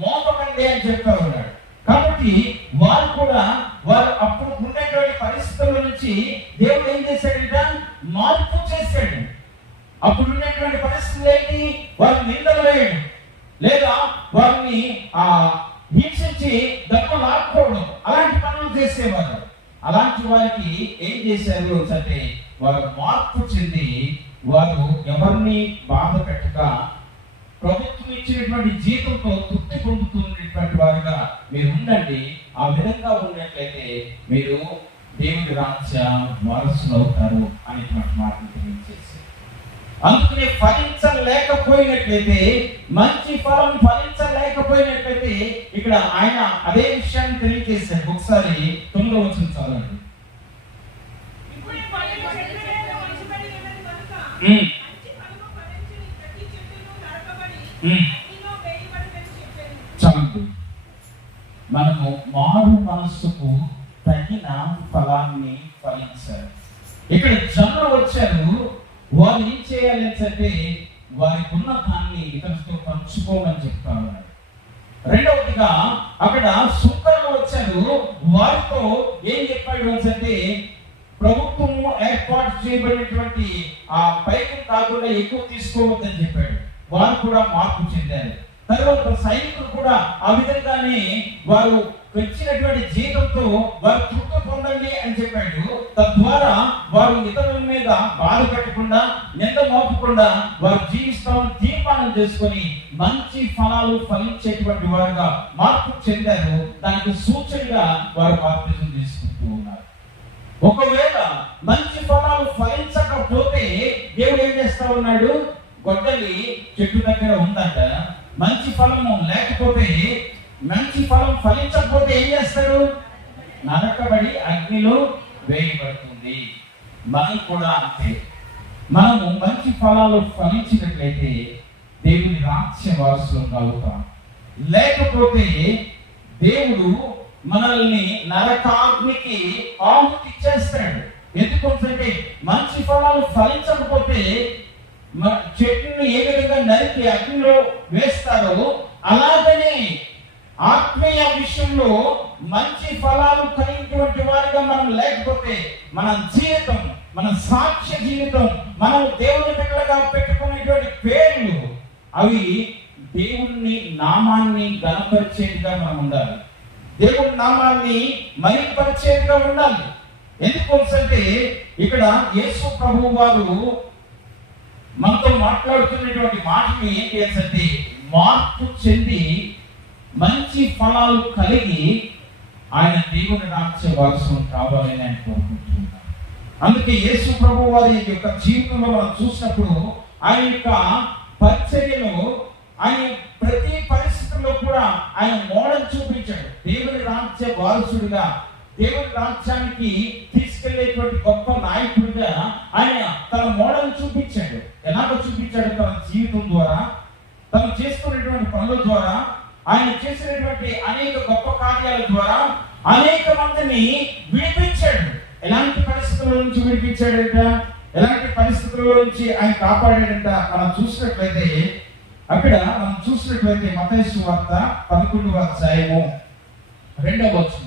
మోపకండి అని చెప్తా ఉన్నాడు. కాబట్టి వారు అప్పుడు ఉన్నటువంటి పరిస్థితుల నుంచి దేవుడు ఏం చేశాడంట, మార్పు చేశాడు. అప్పుడు ఉన్నటువంటి పరిస్థితులు ఏంటి, వారిని నిందలు వేయడం లేదా వారిని హింసించి డబ్బు లాక్కోవడం, అలాంటి పనులు చేసేవారు. అలాంటి వారికి ఏం చేశారు అంటే వారు మార్పు చెంది వారు ఎవరిని బాధ పెట్టక ప్రభుత్వం ఇచ్చినటువంటి జీతంతో తృప్తి పొందుతున్నటువంటి వారుగా మీరు ఉండండి. ఆ విధంగా ఉన్నట్లయితే మీరు దేవుని రాజ్య వారసులు అవుతారు అనేటువంటి మాటను తెలియజేశారు. అందుకనే ఫలించలేకపోయినట్లయితే, మంచి ఫలం ఫలించలేకపోయినట్లయితే ఇక్కడ ఆయన అదే విషయాన్ని తెలియజేశారు. ఒకసారి 9వ వచనం చదవండి. మనము మారు మనస్సుకు తగిన ఫలాన్ని ఫలించారు. ఇక్కడ జనులు వచ్చారు, వారు ఏం చేయాలి అంటే వారికి ఉన్న దాన్ని ఇతరులతో పంచుకోమని చెప్తా ఉన్నారు. రెండవదిగా అక్కడ సుంకరులు వచ్చారు, వారితో ఏం చెప్పాడు అంటే ప్రభుత్వము ఏర్పాటు చేయబడినటువంటి ఆ పైకి కాకుండా ఎక్కువ తీసుకోవద్దని చెప్పాడు. వారు కూడా మార్పు చెందారు. తర్వాత సైనికులు కూడా ఆ విధంగానే వారు వచ్చినటువంటి జీతంతో వారు తృప్తి పొందండి అని చెప్పాడు. తద్వారా వారు ఇతరుల మీద బాధ పెట్టకుండా, నింద మోపకుండా వారు జీవిస్తామని తీర్మానం చేసుకొని మంచి ఫలాలు ఫలించేటువంటి వారుగా మార్పు చెందారు. దానికి సూచనగా వారు బాప్తిజం తీసుకుంటూ ఉన్నారు. ఒకవేళ మంచి ఫలాలు ఫలించకపోతే దేవుడు ఏం చేస్తా ఉన్నాడు? గొడ్డలి చెట్టు దగ్గర ఉందంట, మంచి ఫలము లేకపోతే, మంచి ఫలం ఫలించకపోతే ఏం చేస్తాడు? నరకబడి అగ్నిలో వేయబడుతుంది. మనం కూడా అంతే. మనము మంచి ఫలాలు ఫలించినట్లయితే దేవుని రాజ్య వారసులం అవుతాం. లేకపోతే దేవుడు మనల్ని నరకాగ్నికి ఆహుతి చేస్తాడు. ఎందుకంటే మంచి ఫలాలు ఫలించకపోతే చెట్టును ఏ విధంగా నరికి అగ్నిలో వేస్తారో అలాగనే ఆత్మీయ విషయంలో మంచి ఫలాలు కలిగినటువంటి వారిగా మనం లేకపోతే మన జీవితం, మన సాక్ష్య జీవితం, మనం దేవుని బిడ్డలుగా పెట్టుకునేటువంటి పేర్లు అవి దేవుని నామాన్ని గణపరిచేదిగా మనం ఉండాలి. దేవుని నామాన్ని మహిమపరిచేదిగా ఉండాలి. ఎందుకంటే ఇక్కడ యేసు ప్రభువు వారు మనతో మాట్లాడుతున్నటువంటి మాటలు ఏంటి అంటే, మార్పు చెంది మంచి ఫలాలు కలిగి ఆయన దేవుని రాజ్య వారసులు కావాలని ఆయన కోరుకుంటున్నారు. అందుకే యేసు ప్రభు వారి యొక్క జీవితంలో మనం చూసినప్పుడు ఆయన యొక్క పరిచర్యలో ఆయన ప్రతి పరిస్థితుల్లో కూడా ఆయన మోడల్ చూపించాడు. దేవుని రాజ్య వారసుడిగా, దేవుని రాజ్యానికి తీసుకెళ్లేటువంటి గొప్ప నాయకుడిగా ఆయన తన మోడల్ చూపించాడు. ఎలాగో చూపించాడు? తన జీవితం ద్వారా, తను చేసుకునేటువంటి పనుల ద్వారా, ఆయన చేసినటువంటి అనేక గొప్ప కార్యాల ద్వారా అనేక మందిని విడిపించాడు. ఎలాంటి పరిస్థితుల నుంచి విడిపించాడంట, ఎలాంటి పరిస్థితుల నుంచి ఆయన కాపాడాడంట మనం చూసినట్లయితే, అక్కడ మనం చూసినట్లయితే మత్తయి సువార్త 11వ అధ్యాయము 2వ వచనం.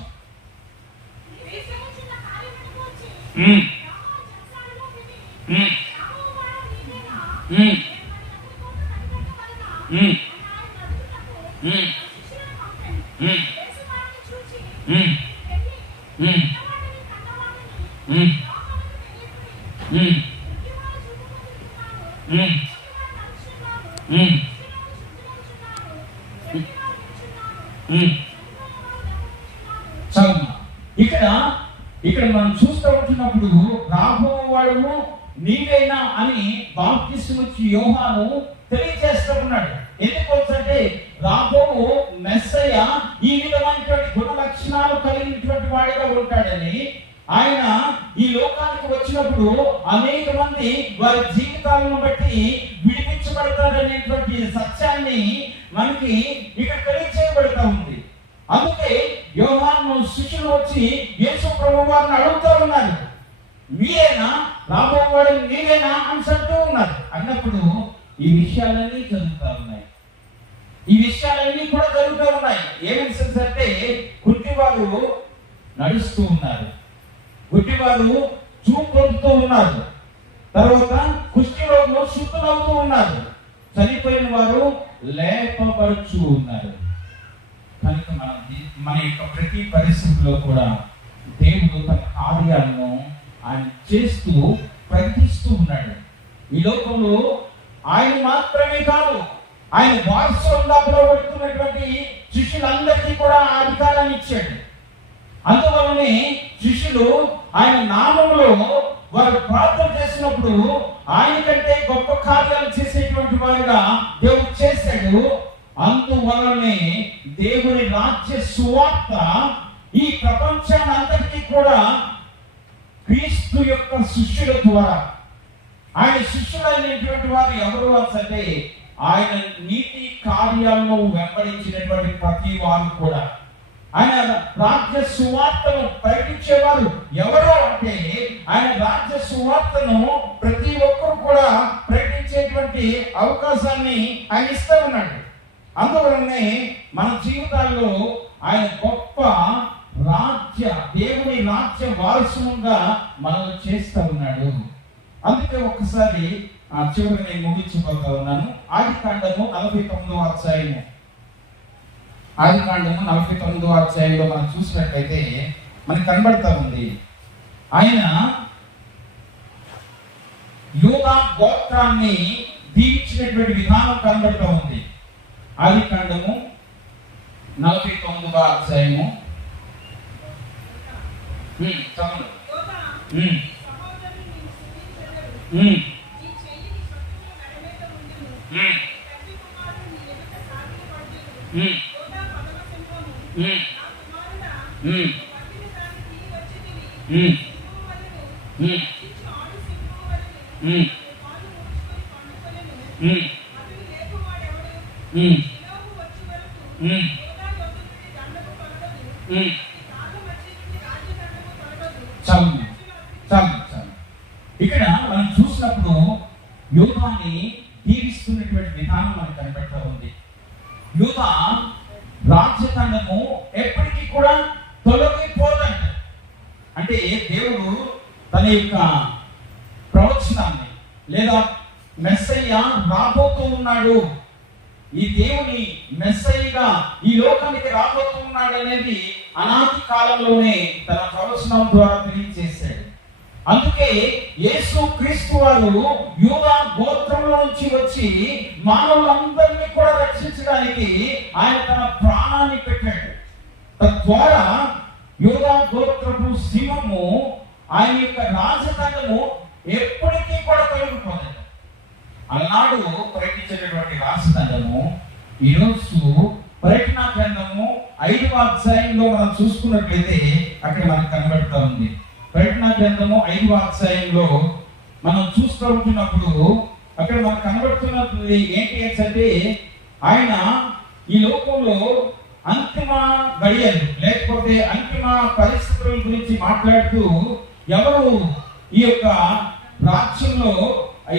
ఇక్కడ మనం చూస్తూ ఉంటున్నప్పుడు రాబోవాడు నీవేనా అని బాప్తిస్మము యోహాను తెలియజేస్తూ ఉన్నాడు. ఎందుకంటే రాబో మెస్సయ్య ఈ విధమైనటువంటి గుణ లక్షణాలు కలిగినటువంటి వాడిగా ఉంటాడని, ఆయన ఈ లోకానికి వచ్చినప్పుడు అనేక మంది వారి జీవితాలను బట్టి విడిపించబడతారనేటువంటి సత్యాన్ని మనకి ఇక్కడ తెలియజేయబడతా ఉంది. అందుకే యోహాను శిష్యులు వచ్చి యేసు ప్రభువు వారిని అడుగుతూ ఉన్నారు, మీరేనా రాబోవాడు, మీరేనా అని చెప్తూ ఉన్నారు. అన్నప్పుడు ఈ విషయాలన్నీ జరుగుతూ ఉన్నాయి. ఈ విషయాలన్నీ కూడా జరుగుతూ ఉన్నాయి. ఏమని అంటే, గుడ్డివారు నడుస్తూ ఉన్నారు, గుడ్డివారు చూపు పొందుతూ ఉన్నారు, తర్వాత కుష్ఠరోగులు శుద్ధులవుతూ ఉన్నారు, చనిపోయిన వారు లేపబడుచు ఉన్నారు. కనుక మన యొక్క ప్రతి పరిస్థితిలో కూడా దేవుడు తన కార్యాలను ఆయన చేస్తూ ప్రకటిస్తూ ఉన్నాడు. ఈ లోకంలో ఆయన మాత్రమే కాదు, ఆయన వారసులుగా పిలువబడుతున్నటువంటి శిష్యులందరికీ కూడా ఆ అధికారాన్ని ఇచ్చాడు. అందువల్లనే శిష్యులు ఆయన నామములో వారు ప్రార్థన చేసినప్పుడు ఆయన కంటే గొప్ప కార్యాలు చేసేటువంటి వారుగా దేవుడు చేశాడు. అందువల్లనే దేవుని రాజ్య సువార్త ఈ ప్రపంచానంతటికీ కూడా క్రీస్తు యొక్క శిష్యుల ద్వారా, ఆయన శిష్యులైనటువంటి వారు ఎవరు అంటే ఆయన నీతి కార్యాలను వెంబడించినటువంటి ప్రతి వారు కూడా, ఆయన రాజ్య సువార్తను ప్రకటించేవారు ఎవరు అంటే ఆయన రాజ్య సువార్తను ప్రతి ఒక్కరు కూడా ప్రకటించేటువంటి అవకాశాన్ని ఆయన ఇస్తూ ఉన్నాడు. అందువలనే మన జీవితాల్లో ఆయన గొప్ప దేవుని రాజ్య వారసుగా మనం చేస్తూ ఉన్నాడు. అందుకే ఒక్కసారి చివరికి నేను ముగించిపోతా ఉన్నాను. ఆదికాండము 49వ అధ్యాయము ఆదికాండము 49వ అధ్యాయంలో మనం చూసినట్లయితే మనకు కనబడతా ఉంది. ఆయన యూదా గోత్రాన్ని దీవించినటువంటి విధానం కనబడుతూ ఉంది. ఆదికాండము 49వ అధ్యాయము ఇక్కడ మనం చూసినప్పుడు యూదాని దీవిస్తున్నటువంటి విధానం మనకు కనబడుతూ ఉంది. యూదా రాజ్యతండము ఎప్పటికీ కూడా తొలగిపోదంట. అంటే దేవుడు తన యొక్క ప్రవచనాన్ని లేదా మెస్సయ్య రాబోతూ ఉన్నాడు, ఈ దేవుని మెస్సయ్యగా ఈ లోకానికి రాబోతూ ఉన్నాడు అనేది అనాది కాలంలోనే తన ప్రవచనం ద్వారా తెలియజేశాడు. అందుకే యేసు క్రీస్తు వారు యూదా గోత్రంలో నుంచి వచ్చి మానవులందరినీ కూడా రక్షించడానికి ఆయన తన ప్రాణాన్ని పెట్టాడు. తద్వారా యూదా గోత్రపు సింహము ఆయన యొక్క రాజదండము ఎప్పటికీ కూడా తొలగిపోలేదు. అన్నాడు ప్రకటించేటటువంటి రాజదండము ఈరోజు ప్రకటన గ్రంథము 5వ అధ్యాయంలో మనం చూసుకున్నట్లయితే అక్కడ మనకు కనబడుతూ ఉంది. ప్రకటన గ్రంథము 5వ అధ్యాయంలో మనం చూస్తూ ఉంటున్నప్పుడు అక్కడ మనకు కనబడుతున్నది ఏంటి అంటే, ఆయన ఈ లోకంలో అంతిమ గడియలు లేకపోతే అంతిమ పరిస్థితుల గురించి మాట్లాడుతూ ఎవరు ఈ యొక్క రాజ్యంలో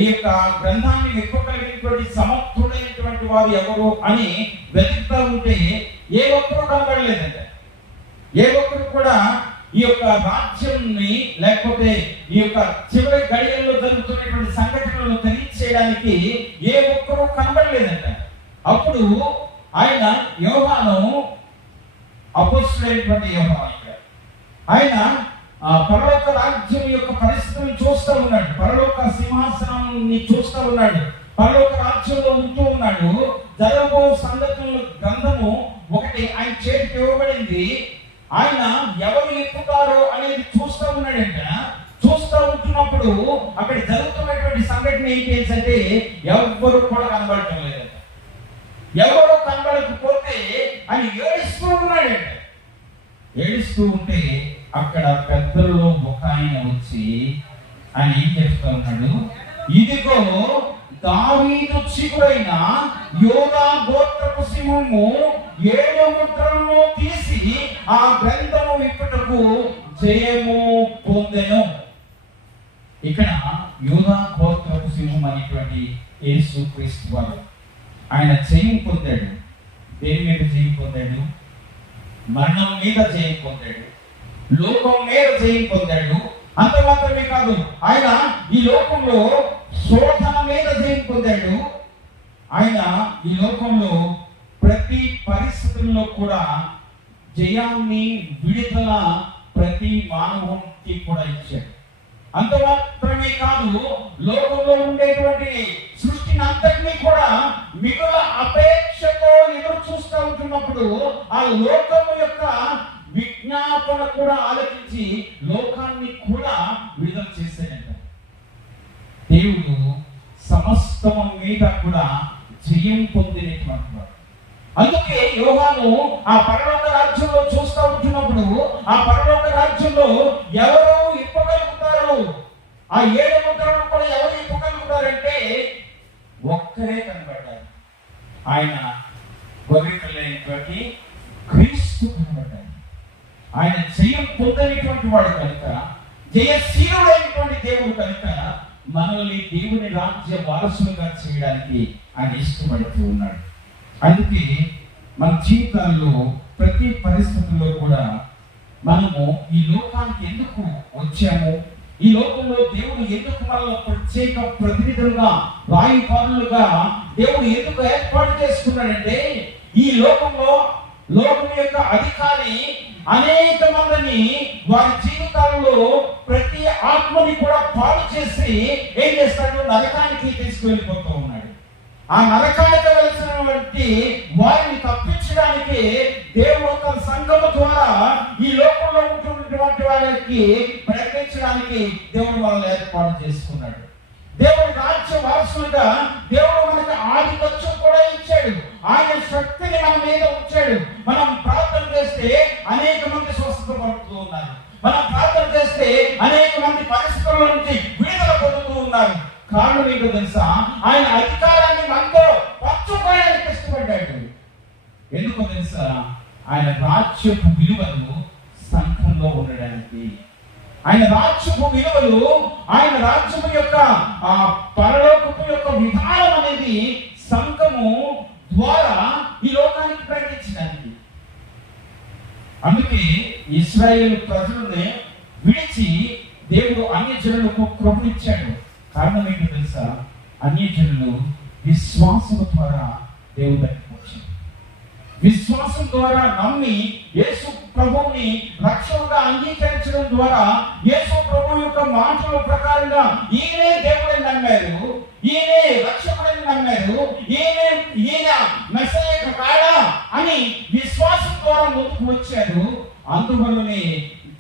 ఈ యొక్క గ్రంథాన్ని విప్పగలిగినటువంటి సమర్థుడైనటువంటి వారు ఎవరు అని వెతుకుతూ ఉంటే ఏ ఒక్కరు కనబడలేదంట. ఏ ఒక్కరు కూడా ఈ యొక్క రాజ్యాన్ని లేకపోతే ఈ యొక్క చివరి గడియల్లో జరుగుతున్నటువంటి సంఘటనలను తెలియచేయడానికి ఏ ఒక్కరూ కనబడలేదంట. అప్పుడు ఆయన యోహాను, అపోస్తలుడైనటువంటి యోహాను, ఆయన పరలోక రాజ్యం యొక్క పరిస్థితులను చూస్తూ ఉన్నాడు, పరలోక సింహాసనాన్ని చూస్తూ ఉన్నాడు, పరలోక రాజ్యంలో ఉంటూ ఉన్నాడు. జరగబో సంగతుల గ్రంథము ఒకటి ఆయన చేతికి ఇవ్వబడింది. ఆయన ఎవరు ఎక్కుతారో అనేది చూస్తూ ఉన్నాడంట. చూస్తూ ఉంటున్నప్పుడు అక్కడ జరుగుతున్నటువంటి సంఘటన ఏంటి అంటే ఎవరు కూడా కనబడటం లేదంట. ఎవరో కనబడకపోతే ఆయన ఏడుస్తూ ఉన్నాడంట. ఏడుస్తూ ఉంటే అక్కడ పెద్దల్లో ఒక ఆయన వచ్చి ఆయన ఏం చేస్తూ ఉన్నాడు, ఇదిగో దావీదు చిగురైన యోదా గోత్రపు సింహము 7 ముద్రలను తీసి ఆ గ్రంథము విప్పుటకు జయము పొందెను. ఇక్కడ యోదా గోత్రపు సింహం అనేటువంటి యేసు క్రీస్తు వారు ఆయన జయం పొందాడు. దేని మీద జయం పొందాడు? మరణం మీద జయం పొందాడు, లోకం మీద జయం పొందాడు. అంత మాత్రమే కాదు, ఆయన ఈ లోకంలో శోధన మీద జయం పొందాడు. ఆయన ఈ లోకంలో ప్రతి పరిస్థితుల్లో కూడా జయాన్ని, విడుదల ప్రతి మానవునికి కూడా ఇచ్చాడు. అంత మాత్రమే కాదు, లోకంలో ఉండేటువంటి సృష్టిని అంతటినీ కూడా మిగుల అపేక్షతో ఎదురు చూస్తూ ఉంటున్నప్పుడు ఆ లోకము యొక్క విజ్ఞాపన కూడా ఆలోచించి లోకాన్ని కూడా విడుదల చేశాడంట. దేవుడు సమస్తము మీద కూడా జయం పొందినటువంటి వాడు. అందుకే యోహాను ఆ పరలోక రాజ్యంలో చూస్తూ ఉంటున్నప్పుడు ఆ పరలోక రాజ్యంలో ఎవరు ఇప్పగలుగుతారు, ఆ 7 ముద్రలను కూడా ఎవరు ఇప్పగలుగుతారంటే ఒక్కరే కనబడ్డారు. ఆయన గొర్రెపిల్లైనటువంటి క్రీస్తు కనబడ్డాడు. ఆయన జయం పొందనేటువంటి వాడు కనుక, జయశీలుడైనటువంటి దేవుడు కనుక మనల్ని దేవుని రాజ్య వారసులుగా చేయడానికి ఆయన ఇష్టపడుతూ ఉన్నాడు. అందుకే మన జీవితాల్లో ప్రతి పరిస్థితుల్లో కూడా మనము ఈ లోకానికి ఎందుకు వచ్చాము, ఈ లోకంలో దేవుడు ఎందుకు మనల్ని ప్రత్యేక ప్రతినిధులుగా, రాయబారులుగా దేవుడు ఎందుకు ఏర్పాటు చేసుకున్నాడంటే ఈ లోకంలో లోకం యొక్క అధికారి అనేక మందిని వారి జీవితాల్లో ప్రతి ఆత్మని కూడా పాడు చేసి ఏం చేస్తాడు? నరకానికి తీసుకువెళ్ళిపోతూ ఉన్నాడు. ఆ నరకానికి వెళ్ళినటువంటి వారిని తప్పించడానికి దేవుడు తన సంఘము ద్వారా ఈ లోకంలో ఉంటున్నటువంటి వారికి ప్రకటించడానికి దేవుడు వాళ్ళని ఏర్పాటు చేసుకున్నాడు. దేవుడి రాజ్య వారసులుగా దేవుడు మనకి ఆధిపత్యం కూడా ఇచ్చాడు. ఆయన శక్తిని మన మీద ఉంచాడు. మనం ప్రార్థన చేస్తే అనేక మంది స్వస్థత పడుతూ ఉన్నారు. మనం ప్రార్థన చేస్తే అనేక మంది పరిస్థితుల నుంచి విడుదల పొందుతూ ఉన్నారు. కారణం ఏంటో తెలుసా? ఆయన అధికారాన్ని మనతో పంచుకోవడానికి ఇష్టపడ్డాడు. ఎందుకో తెలుసా? ఆయన రాజ్యపు విలువలు సంఘంలో ఉండడానికి, ఆయన రాజ్యపు విలువలు, ఆయన రాజ్యము యొక్క పరలోకపు యొక్క విధానం అనేది సంఘము ద్వారా ఈ లోకానికి ప్రకటించడానికి. అందుకే ఇశ్రాయేలు ప్రజలని విడిచి దేవుడు అన్య జనులకు కృపనిచ్చాడు. కారణం ఏంటో తెలుసా? అన్య జనులు విశ్వాసం ద్వారా దేవుడు దగ్గరికి వచ్చారు. విశ్వాసం ద్వారా నమ్మి యేసు ప్రభువుని రక్షకుడుగా అంగీకరించడం ద్వారా యేసు ప్రభు యొక్క మాటల ప్రకారంగా ఈయనే దేవుడని నమ్మారు, ఈయనే రక్షకుడని నమ్మారు, ఈయన మెస్సయ్య కాదా అని విశ్వాసం ద్వారా ముందుకు వచ్చారు. అందువల్లనే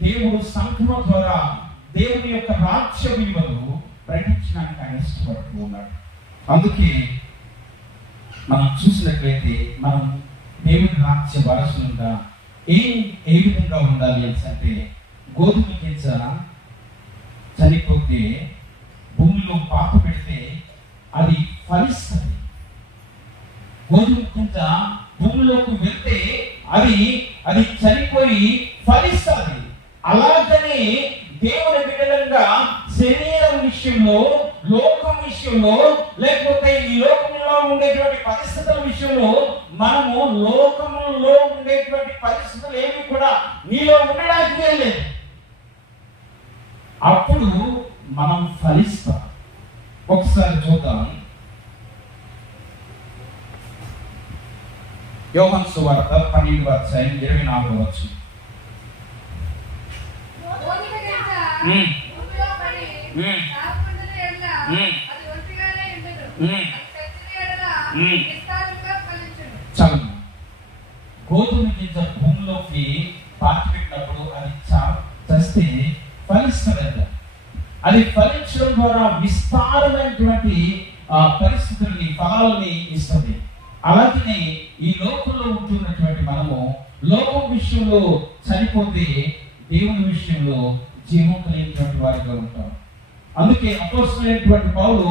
దేవుడు సంఘం ద్వారా దేవుని యొక్క రాజ్య విలువలు ప్రకటించడానికి ఆయన ఇష్టపడుతూ ఉన్నాడు. అందుకే మనం చూసినట్లయితే మనం దేవుని రాజ్య వారసులుగా ఏ విధంగా ఉండాలి అంటే, గోధుమ గింజ చనిపోతే భూమిలో పాత పెడితే అది ఫలిస్తుంది. గోధుమ గింజ భూమిలోకి వెళ్తే అది చనిపోయి ఫలిస్తుంది. అలాగనే దేవుని బిడ్డలంగా శరీరం విషయంలో, లోకం విషయంలో, లేకపోతే ఈ లోకంలో ఉండేటువంటి పరిస్థితుల విషయంలో మనము లోకంలో ఉండేటువంటి పరిస్థితులు ఏమి కూడా నీలో ఉండడానికి వెళ్ళలేదు. అప్పుడు మనం ఫలిస్తాం. ఒకసారి చూద్దాం. యోహాను సువార్త 12:24. గోధుమ గింజ భూమిలోకి పాతిపెట్టినప్పుడు అది చస్తే ఫలిస్తుంది. అది ఫలించడం ద్వారా విస్తారమైనటువంటి పరిస్థితుల్ని, ఫలాలని ఇస్తుంది. అలాగనే ఈ లోకంలో ఉంటున్నటువంటి మనము లోకం విషయంలో చనిపోతే దేవుని విషయంలో జీవం కలిగినటువంటి వారిగా ఉంటాం. అందుకే అపోస్తలుడైనటువంటి పౌలు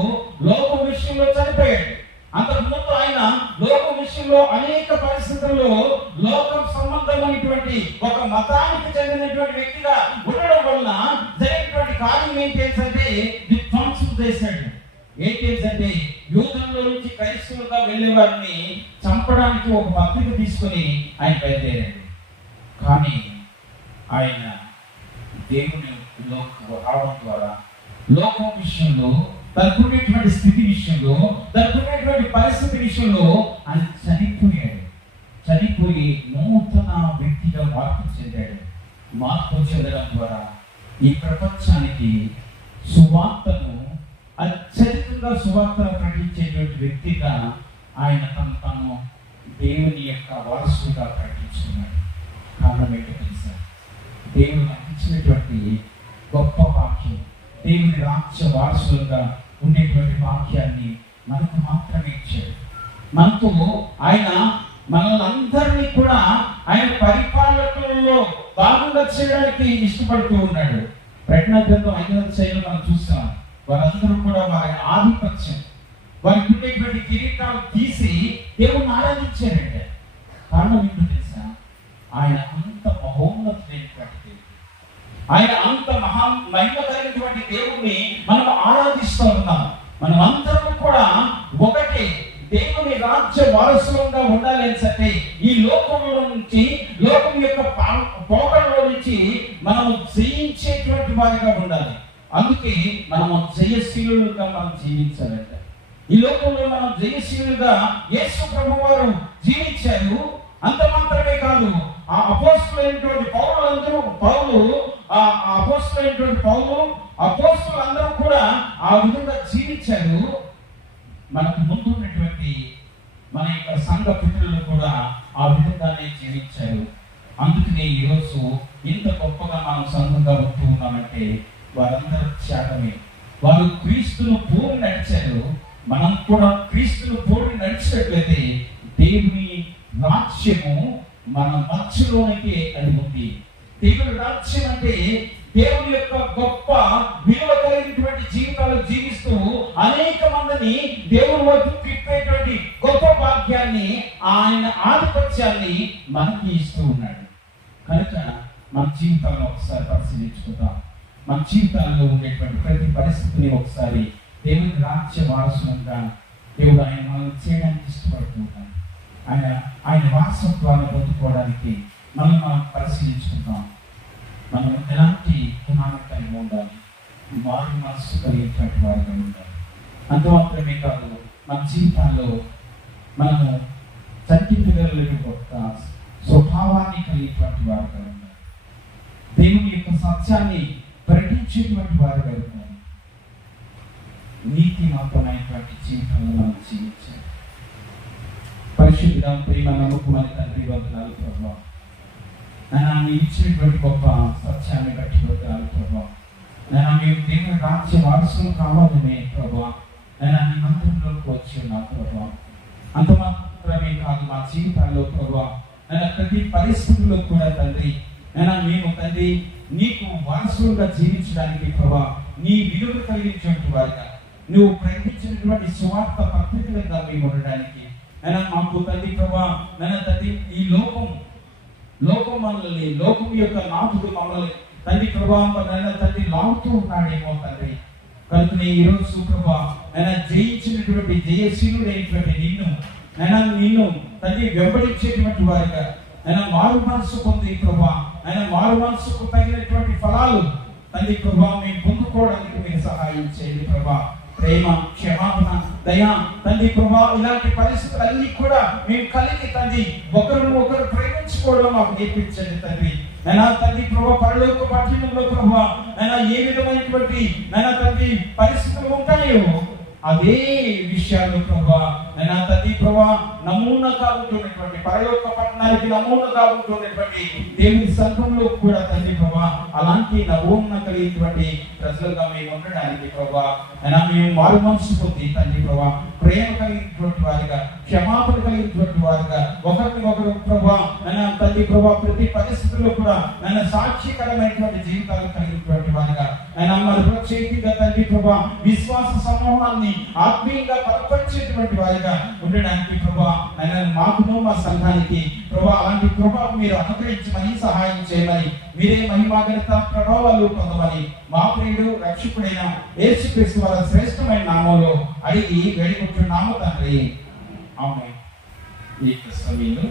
లోకం విషయంలో చనిపోయాడు. అంతకుముందు ఆయన లోకం విషయంలో అనేక పరిస్థితుల్లో లోకం సంబంధమైనటువంటి ఒక మతానికి చెందినటువంటి వ్యక్తిగా ఉండడం వలన జరిగినటువంటి కార్యం ఏంటంటే విధ్వంసం చేశాడు. ఏంటంటే యూదుల్లో నుంచి క్రైస్తవులుగా వెళ్ళే వారిని చంపడానికి ఒక పత్రిక తీసుకొని ఆయన బయలుదేరాడు. కానీ ఆయన దేవుని రావడం ద్వారా లోకం విషయంలో, తనకున్నటువంటి స్థితి విషయంలో, తనకున్నటువంటి పరిస్థితి విషయంలో ఆయన చనిపోయి నూతన వ్యక్తిగా మార్పు చెందాడు. మార్పు చెందడం ద్వారా ఈ ప్రపంచానికి సువార్తను, అత్యధికంగా సువార్తను ప్రకటించేటువంటి వ్యక్తిగా ఆయన తను దేవుని యొక్క వారసుగా ప్రకటించుకున్నాడు. కారణం ఏంటో తెలుసా? దేవుడు అందించినటువంటి గొప్ప వాక్యం, దేవుని రాజ్య వారసులుగా ఉండేటువంటి వాక్యాన్ని మనకు మాత్రమే ఇచ్చాడు. మనతో ఆయన మనల్ని కూడా ఆయన పరిపాలనలో భాగంగా చేయడానికి ఇష్టపడుతూ ఉన్నాడు. ప్రకటన గ్రంథం 5వ అధ్యాయంలో మనం చూస్తాం. వారందరూ కూడా వారి ఆధిపత్యం, వారికి ఉండేటువంటి కిరీటాలు తీసి దేవుణ్ణి ఆరాధించారంటే కారణం ఏంటో తెలుసా? ఆయన అంత మహోన్నతమైనటువంటి దేవుడు, ఆయన అంత మహిమ కలిగినటువంటి దేవుణ్ణి మనం ఆరాధిస్తూ ఉన్నాం. మనం అందరం కూడా ఒకటి దేవుని రాజ్య వారసులుగా ఉండాలి అంటే ఈ లోకంలో నుంచి, లోకం యొక్క పోకడలో నుంచి మనము జయించేటువంటి వారిగా ఉండాలి. అందుకే మనము జయశీలుగా మనం జీవించాలంట. ఈ లోకంలో మనం జయశీలుగా యేసు ప్రభువారు జీవించారు. అంత మాత్రమే కాదు, ఆ అపోస్తులైనటువంటి అపోస్తులందరూ కూడా ఆ విధంగా జీవించారు. మనకు ముందు ఉన్నటువంటి మన యొక్క సంఘ పితరులు కూడా ఆ విధంగానే జీవించారు. అందుకనే ఈరోజు ఇంత గొప్పగా మనం సంఘంగా ఉంటూ ఉన్నామంటే వారందరూ త్యాగమే. వారు క్రీస్తును పోలి నడిచారు. మనం కూడా క్రీస్తును పోలి నడిచినట్లయితే దేవుని రాజ్యము మన మధ్యలోనికి అది ఉంది. దేవుని రాజ్యం అంటే దేవుని యొక్క గొప్ప విలువ కలిగినటువంటి జీవితాలు జీవిస్తూ అనేక మందిని దేవుని వైపు తిప్పేటువంటి గొప్ప భాగ్యాన్ని, ఆయన ఆధిపత్యాన్ని మనకి ఇస్తూ ఉన్నాడు. కనుక మన జీవితాలను ఒకసారి పరిశీలించుకుందాం. మన జీవితాల్లో ఉండేటువంటి ప్రతి పరిస్థితిని ఒకసారి దేవుని రాజ్య వారసులంగా దేవుడు ఆయన మనం చేయడానికి ఇష్టపడుతూ ఉన్నాడు. ఆయన వారసత్వాన్ని పొందుకోవడానికి మనం పరిశీలించుకుంటాం. మనం ఎలాంటి గుణాలు కలిగి ఉండాలి, మారు మనస్సు కలిగేటువంటి వారిగా ఉండాలి. అంత మాత్రమే కాదు, మన జీవితాల్లో మనము చంటి పిల్లలకి ఒక స్వభావాన్ని కలిగేటువంటి వారిగా ఉండాలి. దేవుని యొక్క సత్యాన్ని ప్రకటించేటువంటి వారిగా ఉండాలి. నీతిమంతమైనటువంటి జీవితంలో మనం జీవించాలి. పరిశుద్ధ ప్రేమ నమ్మకమని తండ్రి వందనాలు ప్రభావ. నన్ను ఇచ్చినటువంటి గొప్ప సత్యాన్ని బట్టి వందనాలు ప్రభావ. మేము దేవుని రాజ్య వారసులు కావాలనే ప్రభావ. నీ మందిరంలోకి వచ్చి ఉన్నాను ప్రభావ. అంత మాత్రమే కాదు, మా జీవితాల్లో ప్రభావ ప్రతి పరిస్థితుల్లో కూడా తండ్రి మేము తండ్రి నీకు వారసులుగా జీవించడానికి ప్రభావ, నీ విలువ కలిగించేటువంటి వారిగా నువ్వు ప్రకటించినటువంటి సువార్త పత్రికలుగా మేము ఉండడానికి మాకు తండ్రి ప్రభా, తండ్రి ఈ లోకం మనల్ని, లోకం యొక్క నాథుడు మమ్మల్ని తండ్రి ప్రభా తండ్రి లాగుతూ ఉన్నాడేమో తండ్రి. కనుకనే ఈరోజు ప్రభా జయించినటువంటి జయశీలుడైనటువంటి నిన్ను తండ్రి వెంబడించేటువంటి వారిగా మారు మనసు పొంది ప్రభా, మారు మనసుకు తగినటువంటి ఫలాలు తండ్రి ప్రభా మేము పొందుకోవడానికి మీరు సహాయం చేయండి ప్రభా. ప్రేమ, క్షమాపణ, దయ తండ్రి ప్రభా, ఇలాంటి పరిస్థితులన్నీ కూడా మేము కలిగి తండ్రి ఒకరు ప్రేమించుకోవడం మాకు నేర్పించండి తండ్రి. తండ్రి ప్రభా, పరలోక పట్టణంలో ప్రభా ఏ విధమైనటువంటి తండ్రి పరిస్థితులు ఉంటాయో అదే విషయాలు ప్రభా తండ్రి ప్రభా నమూనాగా ఉంటున్నటువంటి పరలోక పట్టణానికి నమూనాగా ఉంటున్నటువంటి దేవుని సంఘంలో కూడా తండ్రి ప్రభా అలాంటి నమూనా కలిగినటువంటి ప్రజలుగా మేము ఉండడానికి ప్రభా మేము మారు మనసు పొంది తండ్రి ప్రభా ప్రేమ కలిగినటువంటి వారిగా, క్షమాపణ కలిగినటువంటి వారిగా, ఒకరు ప్రభా తండ్రి ప్రభా ప్రతి పరిస్థితుల్లో కూడా సాక్షికరమైనటువంటి జీవితాలు కలిగినటువంటి వారిగా మరి ప్రత్యేకంగా తండ్రి ప్రభా విశ్వాస సమూహాన్ని ఆత్మీయంగా బలపరిచేటువంటి వారిగా ఉండడానికి ప్రభా మాకును మా సంఘానికి ప్రభా అలాంటి కృప మీరు అనుగ్రహించమని, సహాయం చేయమని, మీరే మహిమాగణిత ప్రభావాలు పొందమని మా ప్రియుడు రక్షకుడైన యేసుక్రీస్తు వారి శ్రేష్టమైన నామంలో అడిగి వేడుకుంటున్నాము తండ్రి. ఆమేన్. ఈ సమయంలో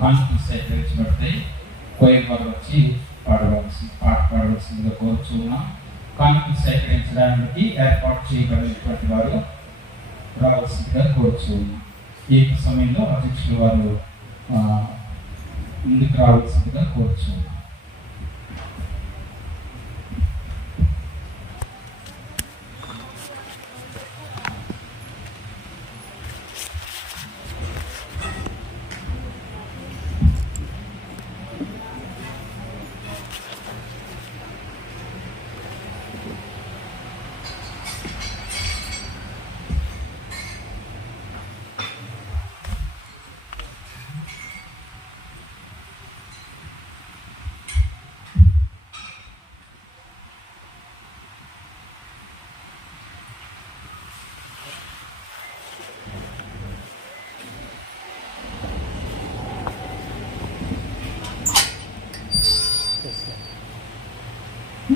కాన్ఫరెన్స్ సేకరించబడితే కోయవారు వచ్చి పాట పాడవలసిందిగా కోరుచున్నాం. కాన్ఫరెన్స్ సేకరించడానికి ఏర్పాటు చేయబడినటువంటి వారు రావాల్సిందిగా కోరుచున్నాం. ఈ సమయంలో అధ్యక్షుల వారు ముందుకు రావాల్సిందిగా కోరుచున్నాం.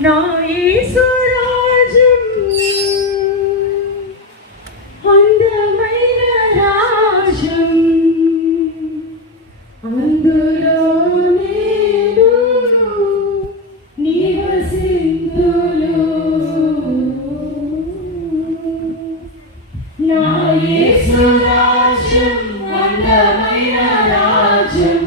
నా యేసురాజం అందమైన రాజ్యం, అందులో నేను నివసింతులు. నా యేసురాజం అందమైన రాజ్యం,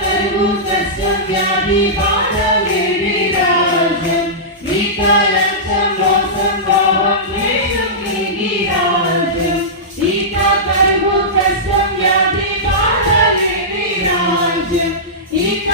కరువు కష్టం వ్యాధి బాధ లేని రాజ్యం. ఇక లంచం మోసం మోహం ద్వేషం లేని రాజ్యం. ఇక కరువు కష్టం వ్యాధి బాధ లేని రాజ్యం. ఇక